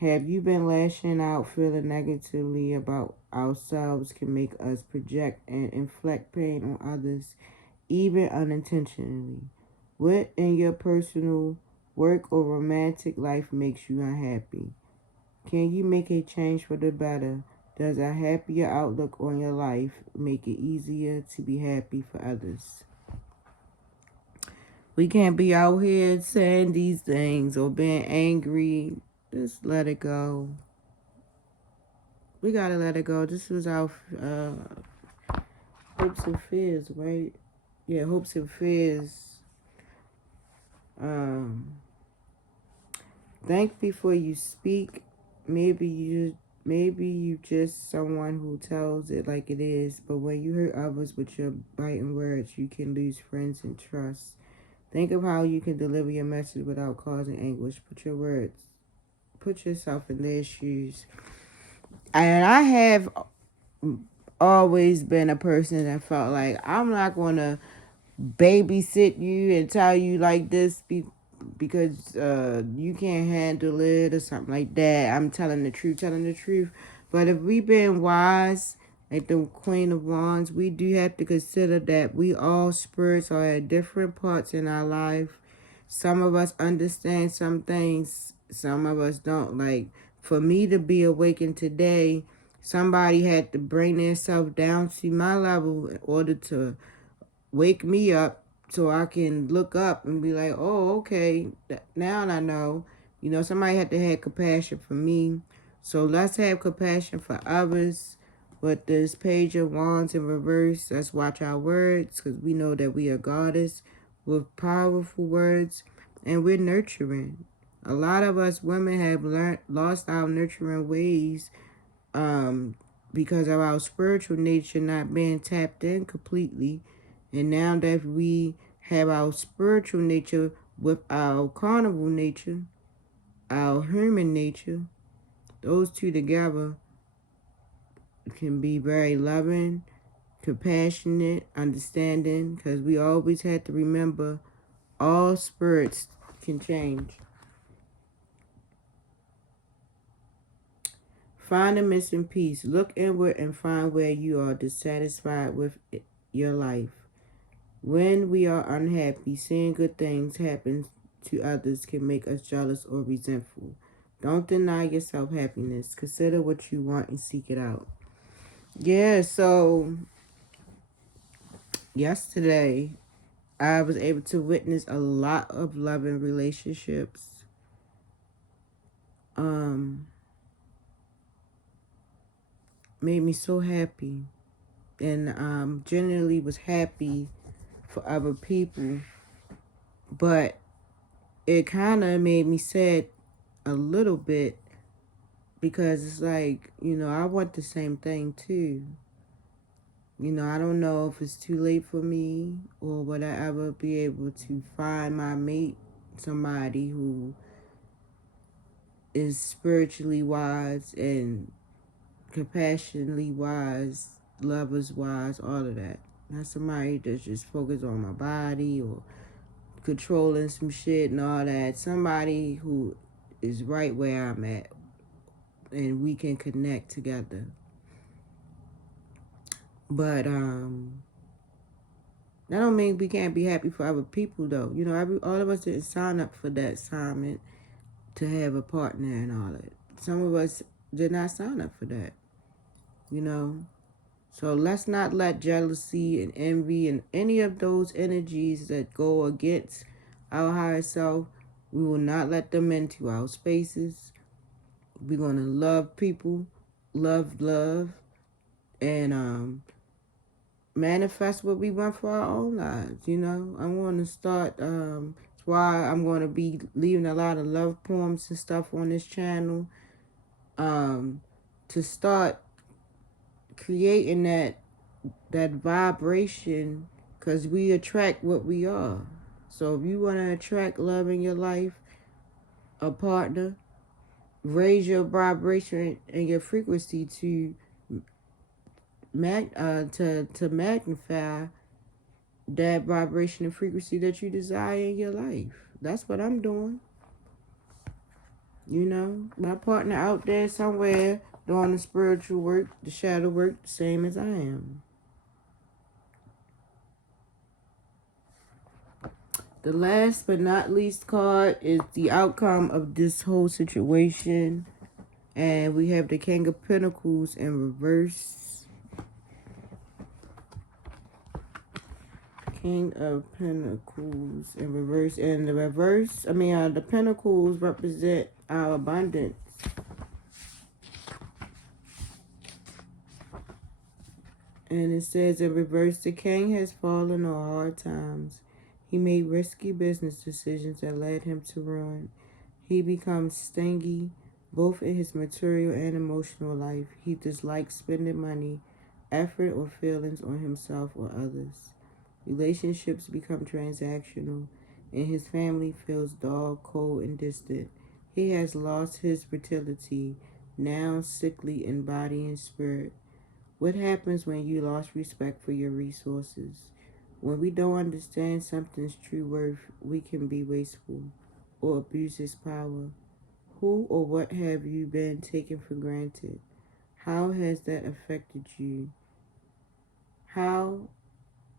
Have you been lashing out, feeling negatively about ourselves can make us project and inflict pain on others, even unintentionally? What in your personal, work, or romantic life makes you unhappy? Can you make a change for the better? Does a happier outlook on your life make it easier to be happy for others? We can't be out here saying these things or being angry. Just let it go. We gotta let it go. This was our hopes and fears, right? Yeah, hopes and fears. Think before you speak. Maybe you just someone who tells it like it is, but when you hurt others with your biting words, you can lose friends and trust. Think of how you can deliver your message without causing anguish. Put yourself in their shoes. And I have always been a person that felt like I'm not going to babysit you and tell you like this because you can't handle it or something like that. I'm telling the truth. But if we been wise, like the Queen of Wands, we do have to consider that we all spirits are at different parts in our life. Some of us understand some things, some of us don't. Like, for me to be awakened today, somebody had to bring themselves down to my level in order to wake me up so I can look up and be like, oh, okay, now I know. You know, somebody had to have compassion for me. So let's have compassion for others. With this Page of Wands in reverse, let's watch our words because we know that we are goddess with powerful words and we're nurturing. A lot of us women have lost our nurturing ways because of our spiritual nature not being tapped in completely. And now that we have our spiritual nature with our carnivore nature, our human nature, those two together can be very loving, compassionate, understanding, because we always have to remember all spirits can change. Find a missing piece. Look inward and find where you are dissatisfied with your life. When we are unhappy, seeing good things happen to others can make us jealous or resentful. Don't deny yourself happiness. Consider what you want and seek it out. Yeah, so yesterday I was able to witness a lot of loving relationships. Made me so happy. And generally was happy for other people But it kind of made me sad a little bit, because it's like, I want the same thing too. I don't know if it's too late for me, or would I ever be able to find my mate, somebody who is spiritually wise and compassionately wise, lovers wise, all of that. Not somebody that's just focused on my body or controlling some shit and all that. Somebody who is right where I'm at and we can connect together. But that don't mean we can't be happy for other people though. All of us didn't sign up for that assignment to have a partner and all that. Some of us did not sign up for that. So let's not let jealousy and envy and any of those energies that go against our higher self, we will not let them into our spaces. We're going to love people, love, and manifest what we want for our own lives. I want to start, that's why I'm going to be leaving a lot of love poems and stuff on this channel, to start creating that vibration, because we attract what we are. So if you want to attract love in your life, a partner, raise your vibration and your frequency to magnify that vibration and frequency that you desire in your life. That's what I'm doing. My partner out there somewhere doing the spiritual work, the shadow work, the same as I am. The last but not least card is the outcome of this whole situation. And we have the King of Pentacles in reverse. King of Pentacles in reverse. And the Pentacles represent our abundance. And it says in reverse, the King has fallen on hard times. He made risky business decisions that led him to ruin. He becomes stingy, both in his material and emotional life. He dislikes spending money, effort, or feelings on himself or others. Relationships become transactional, and his family feels dull, cold, and distant. He has lost his fertility, now sickly in body and spirit. What happens when you lost respect for your resources? When we don't understand something's true worth, we can be wasteful or abuse its power. Who or what have you been taken for granted? How has that affected you? How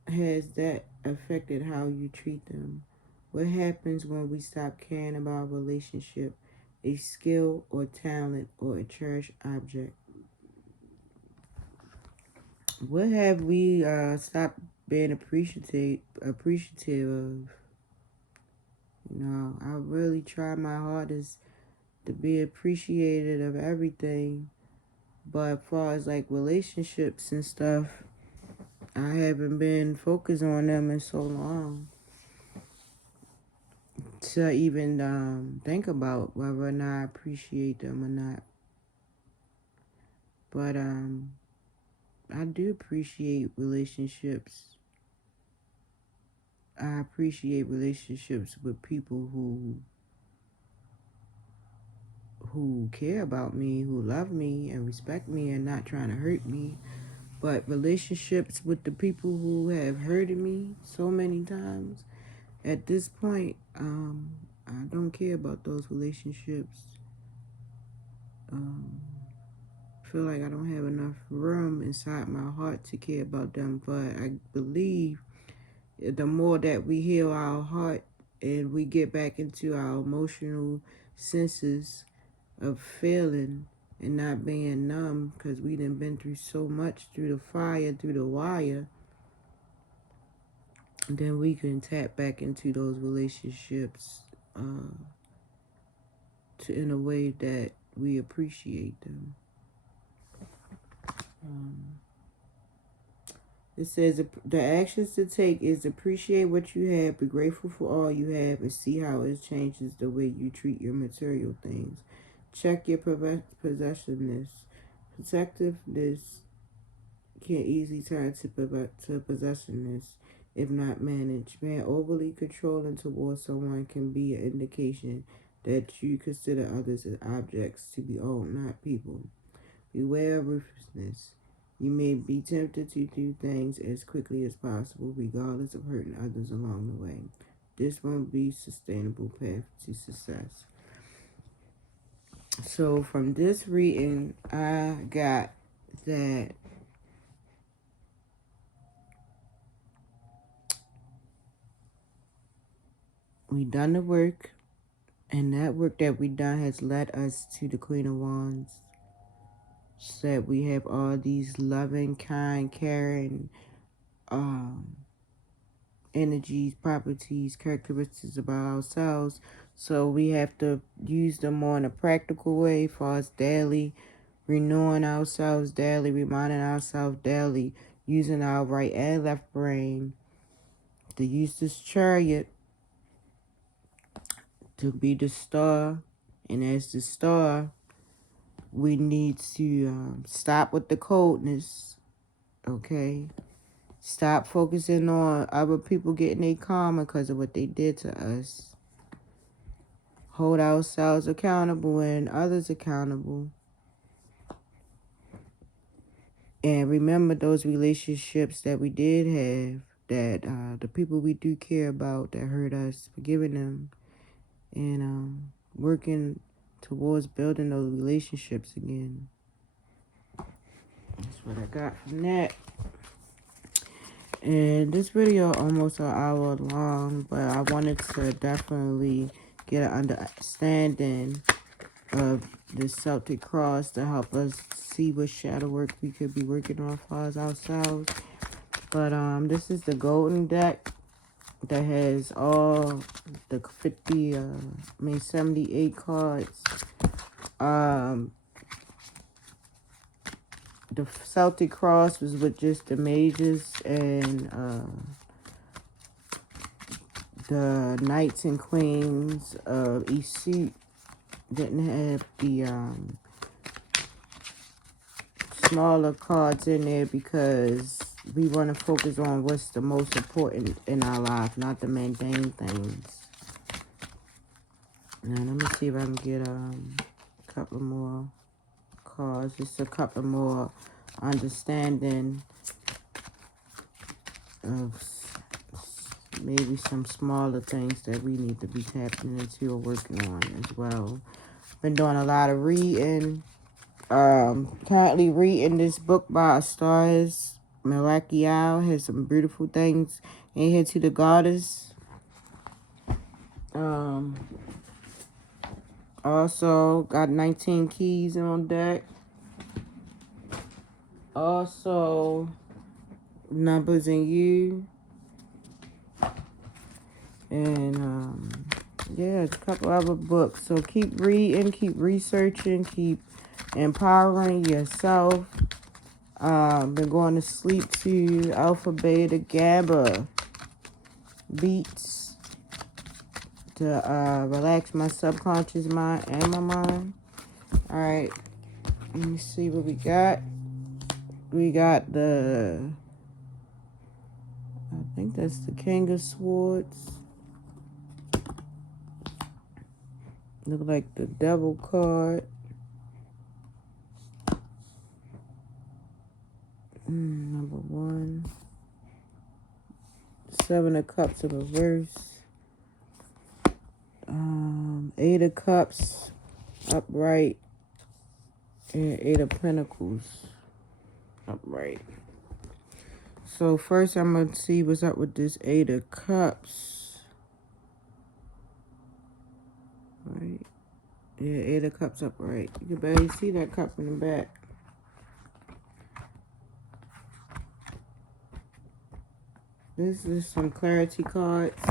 has that affected how you treat them? What happens when we stop caring about a relationship, a skill or talent, or a cherished object? What have we stopped being appreciative of? I really try my hardest to be appreciated of everything, but as far as like relationships and stuff, I haven't been focused on them in so long to even think about whether or not I appreciate them or not. But I do appreciate relationships. I appreciate relationships with people who care about me, who love me and respect me and not trying to hurt me. But relationships with the people who have hurted me so many times, at this point, I don't care about those relationships. I feel like I don't have enough room inside my heart to care about them. But I believe the more that we heal our heart and we get back into our emotional senses of feeling and not being numb, because we done been through so much, through the fire, through the wire, then we can tap back into those relationships in a way that we appreciate them. It says the actions to take is appreciate what you have, be grateful for all you have, and see how it changes the way you treat your material things. Check your possessiveness. Protectiveness can easily turn to possessiveness if not managed. Being overly controlling towards someone can be an indication that you consider others as objects to be owned, not people. Beware of ruthlessness. You may be tempted to do things as quickly as possible, regardless of hurting others along the way. This won't be a sustainable path to success. So from this reading, I got that we done the work, and that work that we done has led us to the Queen of Wands. Said we have all these loving, kind, caring, energies, properties, characteristics about ourselves. So we have to use them more in a practical way for us daily, renewing ourselves daily, reminding ourselves daily, using our right and left brain to use this chariot to be the star. And as the star, we need to stop with the coldness, okay? Stop focusing on other people getting their karma because of what they did to us. Hold ourselves accountable and others accountable. And remember those relationships that we did have, that the people we do care about that hurt us, forgiving them, and working towards building those relationships again. That's what I got from that. And this video almost an hour long, but I wanted to definitely get an understanding of the Celtic Cross to help us see what shadow work we could be working on for ourselves. But this is the golden deck that has all the 78 cards. The Celtic Cross was with just the mages, and the knights and queens of each suit didn't have the smaller cards in there because we want to focus on what's the most important in our life, not the mundane things. Now let me see if I can get a couple more cards, just a couple more understanding of maybe some smaller things that we need to be tapping into or working on as well. Been doing a lot of reading. Currently reading this book by Astarius Malachiel. Has some beautiful things in here to the goddess. Also got 19 keys on deck. Also Numbers in You. And yeah, a couple other books. So keep reading, keep researching, keep empowering yourself. Been going to sleep to Alpha Beta Gamma beats to relax my subconscious mind and my mind. All right, let me see what we got. We got I think that's the King of Swords. Look like the Devil card. Number 1. 7 of Cups in reverse. 8 of Cups upright. And 8 of Pentacles upright. So first I'm going to see what's up with this 8 of Cups. Right. Yeah, 8 of Cups upright. You can barely see that cup in the back. This is some clarity cards.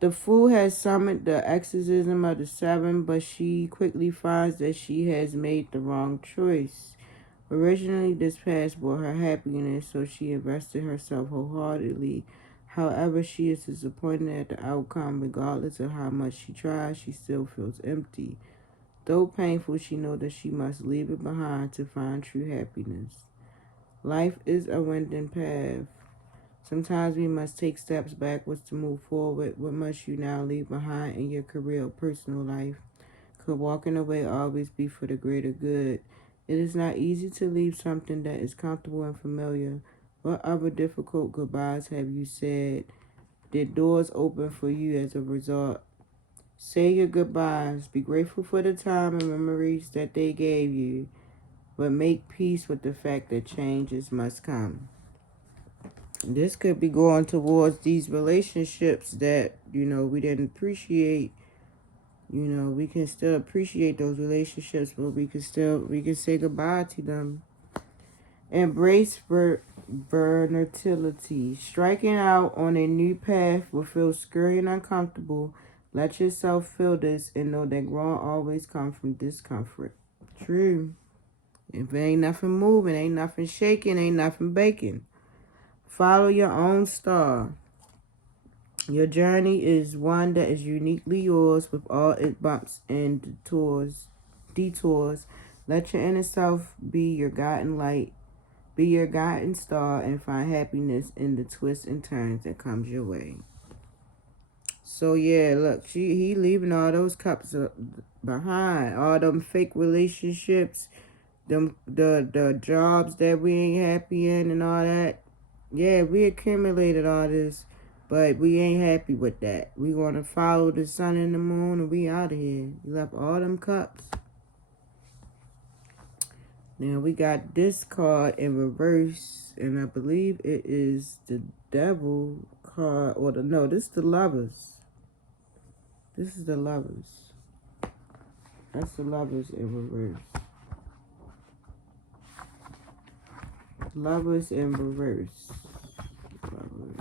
The Fool has summoned the exorcism of the 7, but she quickly finds that she has made the wrong choice. Originally, this past brought her happiness, so she invested herself wholeheartedly. However, she is disappointed at the outcome. Regardless of how much she tries, she still feels empty. Though painful, she knows that she must leave it behind to find true happiness. Life is a winding path. Sometimes we must take steps backwards to move forward. What must you now leave behind in your career or personal life? Could walking away always be for the greater good? It is not easy to leave something that is comfortable and familiar. What other difficult goodbyes have you said? Did doors open for you as a result? Say your goodbyes. Be grateful for the time and memories that they gave you, but make peace with the fact that changes must come. This could be going towards these relationships that, we didn't appreciate. We can still appreciate those relationships, but we can say goodbye to them. Embrace versatility. Striking out on a new path will feel scary and uncomfortable. Let yourself feel this and know that growth always comes from discomfort. True. If ain't nothing moving, ain't nothing shaking, ain't nothing baking. Follow your own star. Your journey is one that is uniquely yours with all its bumps and detours. Let your inner self be your guiding light, be your guiding star, and find happiness in the twists and turns that comes your way. So yeah, look, he leaving all those cups behind, all them fake relationships, the jobs that we ain't happy in and all that. Yeah, we accumulated all this, but we ain't happy with that. We want to follow the sun and the moon, and we out of here. We left all them cups. Now we got this card in reverse, and I believe it is the devil card, this is the lovers. This is the lovers. That's the lovers in reverse. Lovers in reverse. Lovers.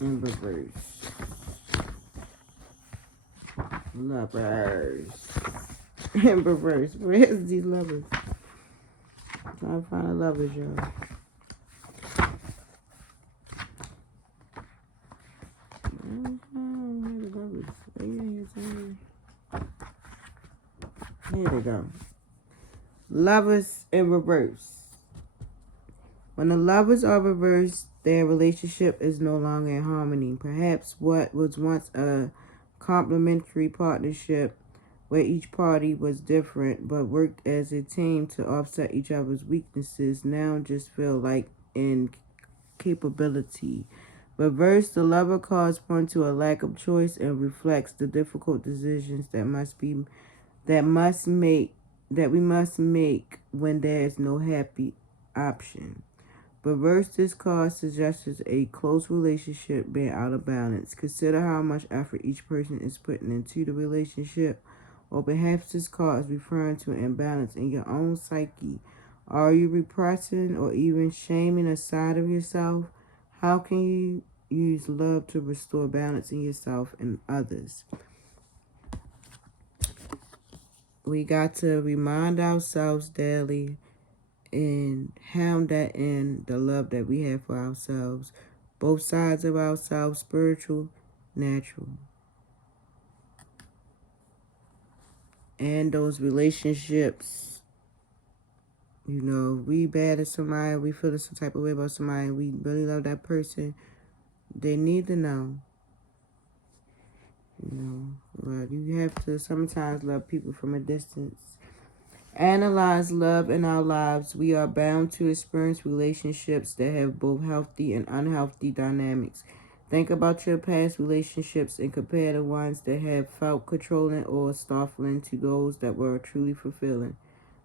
In reverse. Lovers. In reverse. Where's these lovers? I'm trying to find the lovers, y'all. Here they go. Lovers in reverse. When the lovers are reversed, their relationship is no longer in harmony. Perhaps what was once a complementary partnership where each party was different but worked as a team to offset each other's weaknesses now just feel like incapability. Reverse, the lover cards point to a lack of choice and reflects the difficult decisions that we must make when there is no happy option. Reverse, this card suggests a close relationship being out of balance. Consider how much effort each person is putting into the relationship, or perhaps this card is referring to an imbalance in your own psyche. Are you repressing or even shaming a side of yourself? How can you use love to restore balance in yourself and others? We got to remind ourselves daily and hound that in the love that we have for ourselves, both sides of ourselves, spiritual, natural, and those relationships. We bad at somebody, we feel some type of way about somebody, we really love that person. They need to know. But you have to sometimes love people from a distance. Analyze love in our lives. We are bound to experience relationships that have both healthy and unhealthy dynamics. Think about your past relationships and compare the ones that have felt controlling or stifling to those that were truly fulfilling.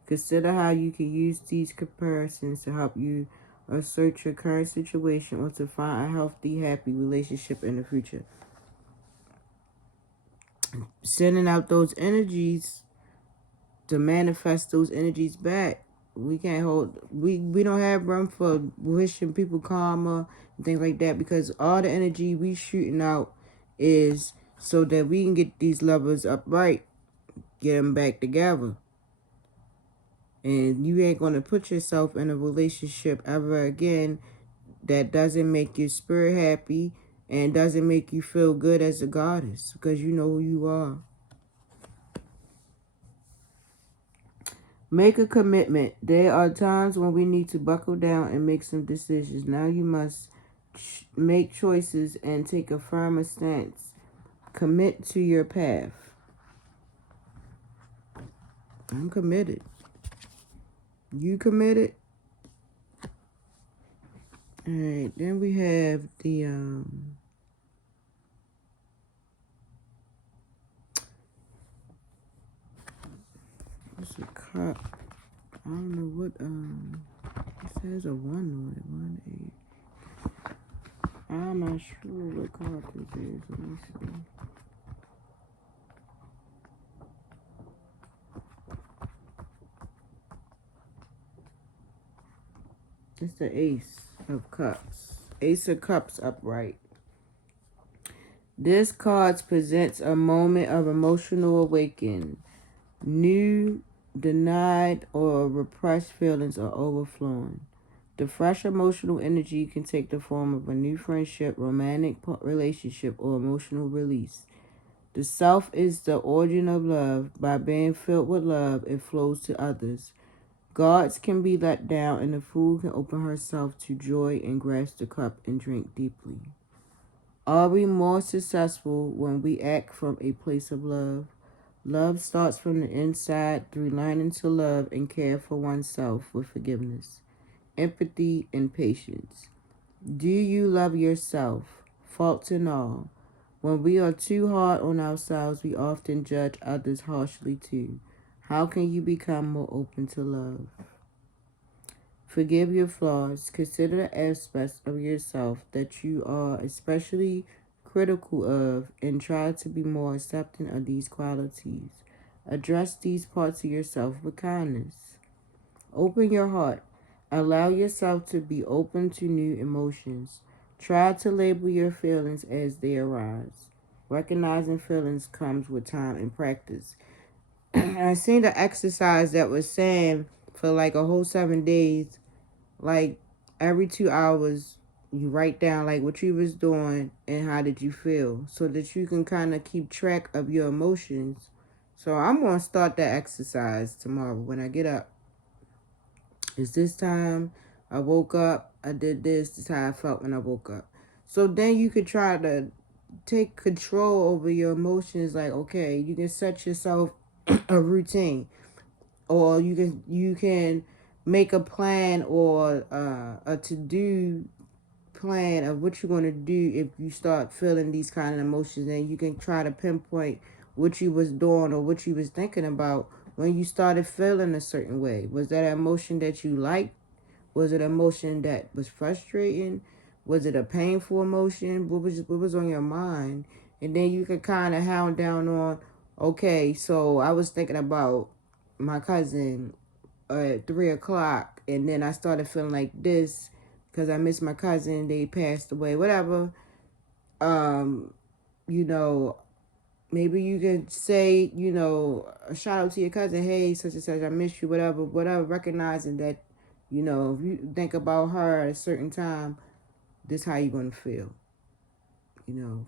Consider how you can use these comparisons to help you assert your current situation or to find a healthy, happy relationship in the future. Sending out those energies to manifest those energies back We can't hold, we don't have room for wishing people karma and things like that, because all the energy we shooting out is so that we can get these lovers upright, get them back together. And you ain't going to put yourself in a relationship ever again that doesn't make your spirit happy and doesn't make you feel good as a goddess, because you know who you are. Make a commitment. There are times when we need to buckle down and make some decisions. Now you must make choices and take a firmer stance. Commit to your path. I'm committed. You committed? Alright, then we have the what's a cup? I don't know what it says a 1 on it, 1 8. I'm not sure what card this is. Let me see. It's the Ace of Cups. Ace of Cups upright. This card presents a moment of emotional awakening. New, denied, or repressed feelings are overflowing. The fresh emotional energy can take the form of a new friendship, romantic relationship, or emotional release. The self is the origin of love. By being filled with love, it flows to others. Guards can be let down, and the fool can open herself to joy and grasp the cup and drink deeply. Are we more successful when we act from a place of love? Love starts from the inside through learning to love and care for oneself with forgiveness, empathy, and patience. Do you love yourself, faults and all? When we are too hard on ourselves, we often judge others harshly too. How can you become more open to love? Forgive your flaws. Consider the aspects of yourself that you are especially critical of and try to be more accepting of these qualities. Address these parts of yourself with kindness. Open your heart. Allow yourself to be open to new emotions. Try to label your feelings as they arise. Recognizing feelings comes with time and practice. I seen the exercise that was saying for like a whole 7 days, like every 2 hours, you write down like what you was doing and how did you feel, so that you can kind of keep track of your emotions. So I'm going to start that exercise tomorrow when I get up. Is this time I woke up, I did this, this is how I felt when I woke up. So then you could try to take control over your emotions. Like, okay, you can set yourself a routine, or you can make a plan or a to-do plan of what you're going to do if you start feeling these kind of emotions. And you can try to pinpoint what you was doing or what you was thinking about when you started feeling a certain way. Was that an emotion that you liked? Was it an emotion that was frustrating? Was it a painful emotion? What was on your mind? And then you could kind of hound down on, okay, so I was thinking about my cousin at 3 o'clock, and then I started feeling like this because I missed my cousin. They passed away, whatever. Um, you know, maybe you could say, a shout out to your cousin. Hey, such and such, I miss you, whatever, whatever. Recognizing that, if you think about her at a certain time, this how you gonna feel. You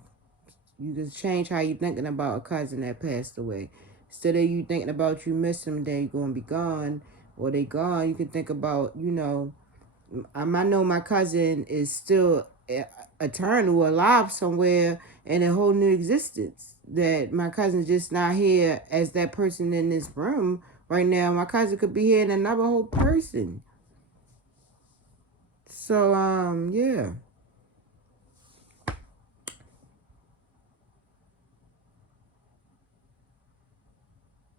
can change how you thinking about a cousin that passed away. Instead of you thinking about you miss them, they're gonna be gone or they gone. You can think about, I know my cousin is still eternal, alive somewhere in a whole new existence. That my cousin's just not here as that person in this room right now. My cousin could be here in another whole person. So, yeah.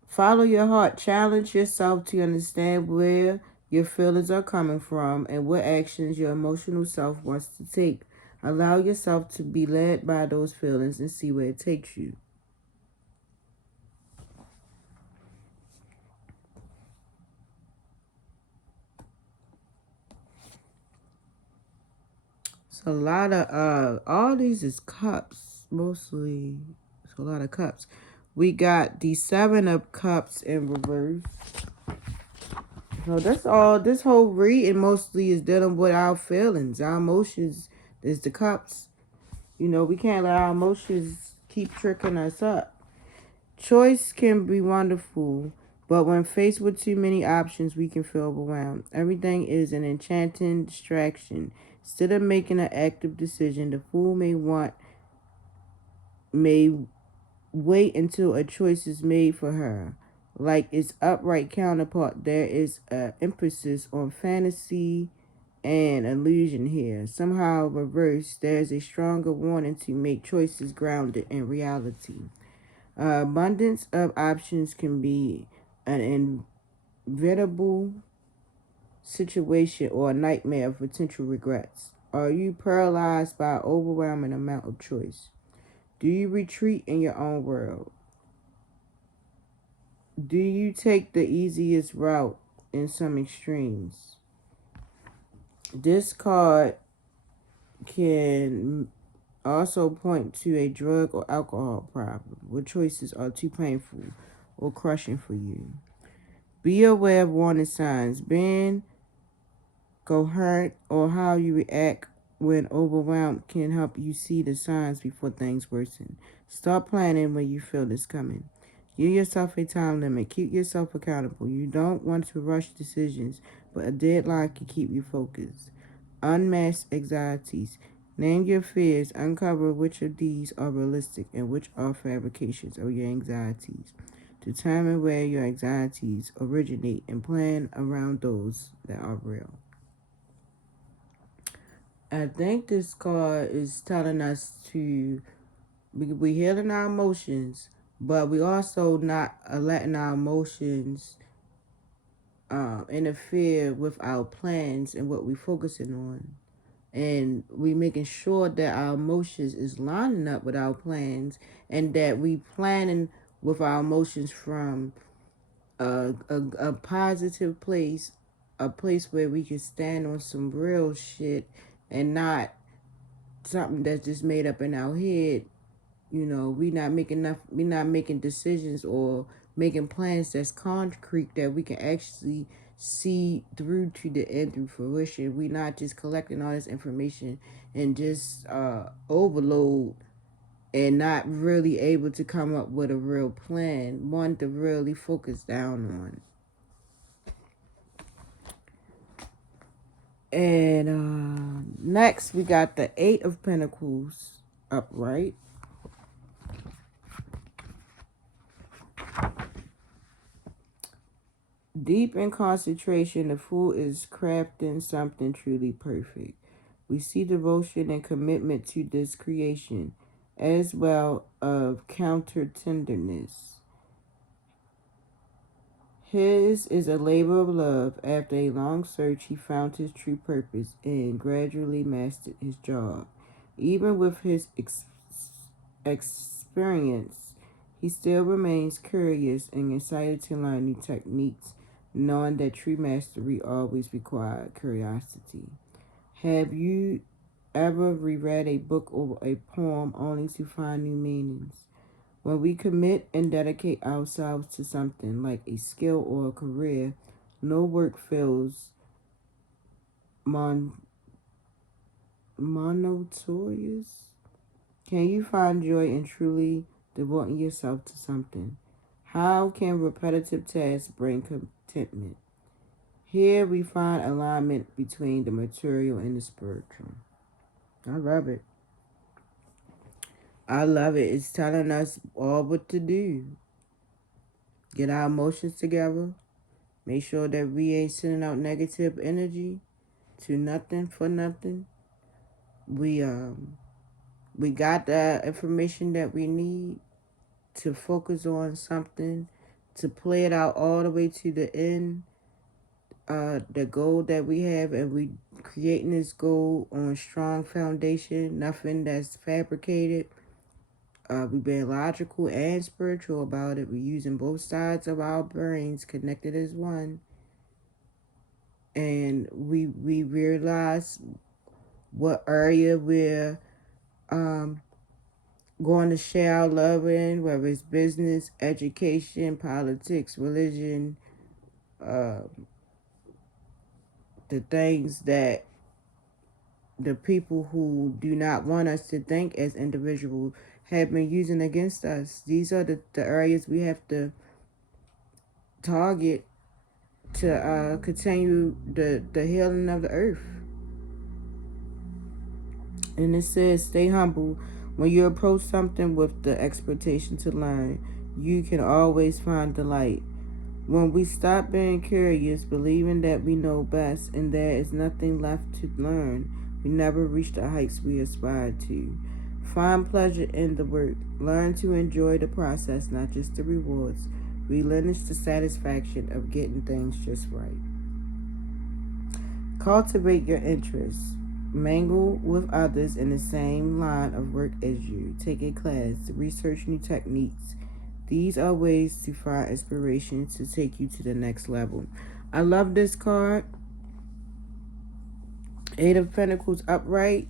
Follow your heart. Challenge yourself to understand where your feelings are coming from and what actions your emotional self wants to take. Allow yourself to be led by those feelings and see where it takes you. It's a lot of all these is cups mostly. It's a lot of cups. We got the 7 of Cups in reverse. So that's all. This whole reading mostly is dealing with our feelings, our emotions. Is the cups. You know, we can't let our emotions keep tricking us up. Choice can be wonderful, but when faced with too many options, we can feel overwhelmed. Everything is an enchanting distraction. Instead of making an active decision, the fool may wait until a choice is made for her. Like its upright counterpart, there is an emphasis on fantasy and illusion here. Somehow reversed, there is a stronger warning to make choices grounded in reality. Abundance of options can be an inevitable situation or a nightmare of potential regrets. Are you paralyzed by an overwhelming amount of choice? Do you retreat in your own world? Do you take the easiest route in some extremes? This card can also point to a drug or alcohol problem where choices are too painful or crushing for you. Be aware of warning signs. Being coherent or how you react when overwhelmed can help you see the signs before things worsen. Start planning when you feel this coming. Give yourself a time limit. Keep yourself accountable. You don't want to rush decisions, but a deadline can keep you focused. Unmask anxieties. Name your fears. Uncover which of these are realistic and which are fabrications of your anxieties. Determine where your anxieties originate and plan around those that are real. I think this card is telling us to we healing our emotions, but we also not letting our emotions interfere with our plans and what we're focusing on. And we making sure that our emotions is lining up with our plans and that we planning with our emotions from a positive place, a place where we can stand on some real shit and not something that's just made up in our head. You know, we not making decisions or making plans that's concrete that we can actually see through to the end through fruition. We not just collecting all this information and just overload and not really able to come up with a real plan, one to really focus down on. And next we got the 8 of Pentacles upright. Deep in concentration, the fool is crafting something truly perfect. We see devotion and commitment to this creation, as well of counter tenderness. His is a labor of love. After a long search, he found his true purpose and gradually mastered his job. Even with his experience, he still remains curious and excited to learn new techniques, knowing that true mastery always required curiosity. Have you ever reread a book or a poem only to find new meanings? When we commit and dedicate ourselves to something like a skill or a career, no work feels monotonous. Can you find joy in truly devoting yourself to something? How can repetitive tasks bring contentment? Here we find alignment between the material and the spiritual. I love it. I love it. It's telling us all what to do. Get our emotions together. Make sure that we ain't sending out negative energy to nothing for nothing. We got the information that we need to focus on something, to play it out all the way to the end. The goal that we have, and we creating this goal on strong foundation, nothing that's fabricated. We've been logical and spiritual about it. We're using both sides of our brains connected as one. And we realize what area we're going to share our love in, whether it's business, education, politics, religion, the things that the people who do not want us to think as individuals have been using against us. These are the areas we have to target to continue the healing of the earth. And it says, stay humble. When you approach something with the expectation to learn, you can always find the light. When we stop being curious, believing that we know best and there is nothing left to learn, we never reach the heights we aspire to. Find pleasure in the work. Learn to enjoy the process, not just the rewards. Relinquish the satisfaction of getting things just right. Cultivate your interests. Mingle with others in the same line of work as you. Take a class. Research new techniques. These are ways to find inspiration to take you to the next level. I love this card. Eight of Pentacles upright.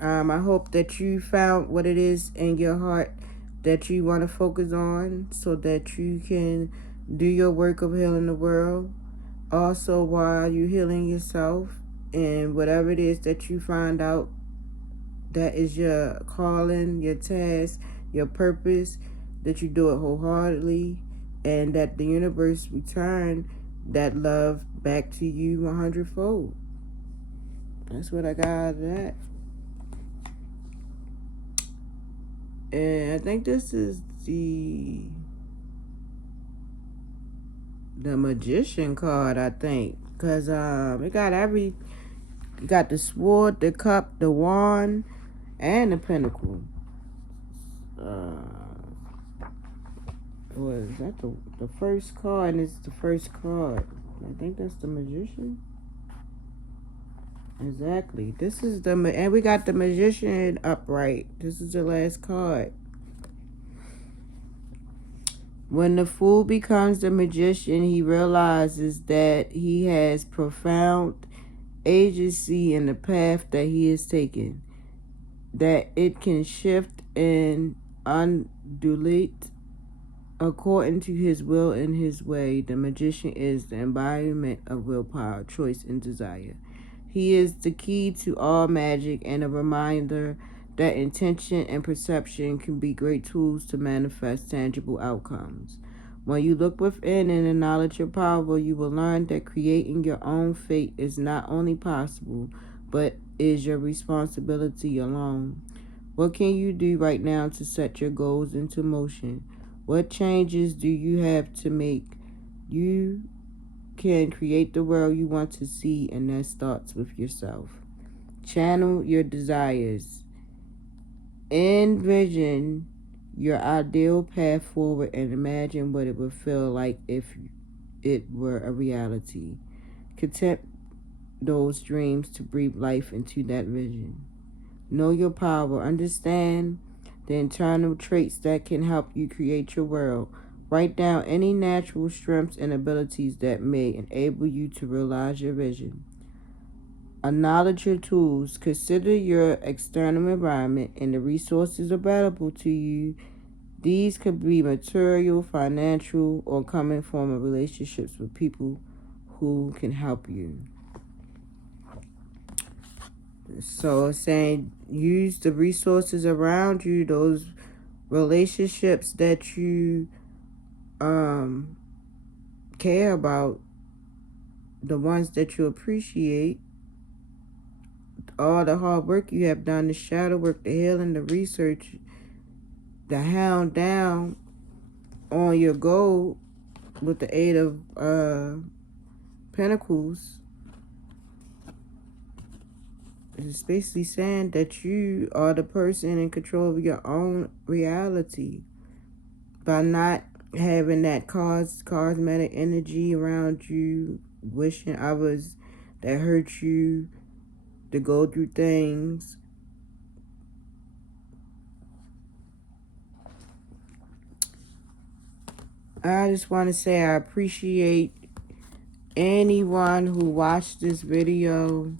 I hope that you found what it is in your heart that you want to focus on so that you can do your work of healing the world. Also, while you're healing yourself and whatever it is that you find out that is your calling, your task, your purpose, that you do it wholeheartedly and that the universe return that love back to you 100-fold. That's what I got out of that. And I think this is the Magician card, I think. Because it got the sword, the cup, the wand, and the pentacle. Was that the first card? And it's the first card. I think that's the Magician. Exactly. This is and we got the Magician upright. This is the last card. When the fool becomes the magician, he realizes that he has profound agency in the path that he is taking, that it can shift and undulate according to his will and his way. The magician is the embodiment of willpower, choice, and desire. He is the key to all magic and a reminder that intention and perception can be great tools to manifest tangible outcomes. When you look within and acknowledge your power, you will learn that creating your own fate is not only possible, but is your responsibility alone. What can you do right now to set your goals into motion? What changes do you have to make? You can create the world you want to see, and that starts with yourself. Channel your desires. Envision your ideal path forward and imagine what it would feel like if it were a reality. Contempt those dreams to breathe life into that vision. Know your power. Understand the internal traits that can help you create your world. Write down any natural strengths and abilities that may enable you to realize your vision. Acknowledge your tools. Consider your external environment and the resources available to you. These could be material, financial, or coming from relationships with people who can help you. So it's saying use the resources around you, those relationships that you care about, the ones that you appreciate, all the hard work you have done, the shadow work, the healing, the research, the hound down on your goal with the Eight of Pentacles. It's basically saying that you are the person in control of your own reality by not having that cosmetic energy around you, wishing others that hurt you to go through things. I just want to say I appreciate anyone who watched this video.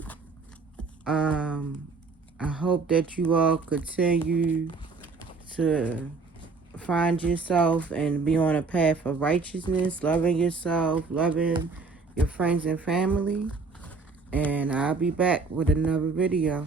I hope that you all continue to find yourself and be on a path of righteousness, loving yourself, loving your friends and family. And I'll be back with another video.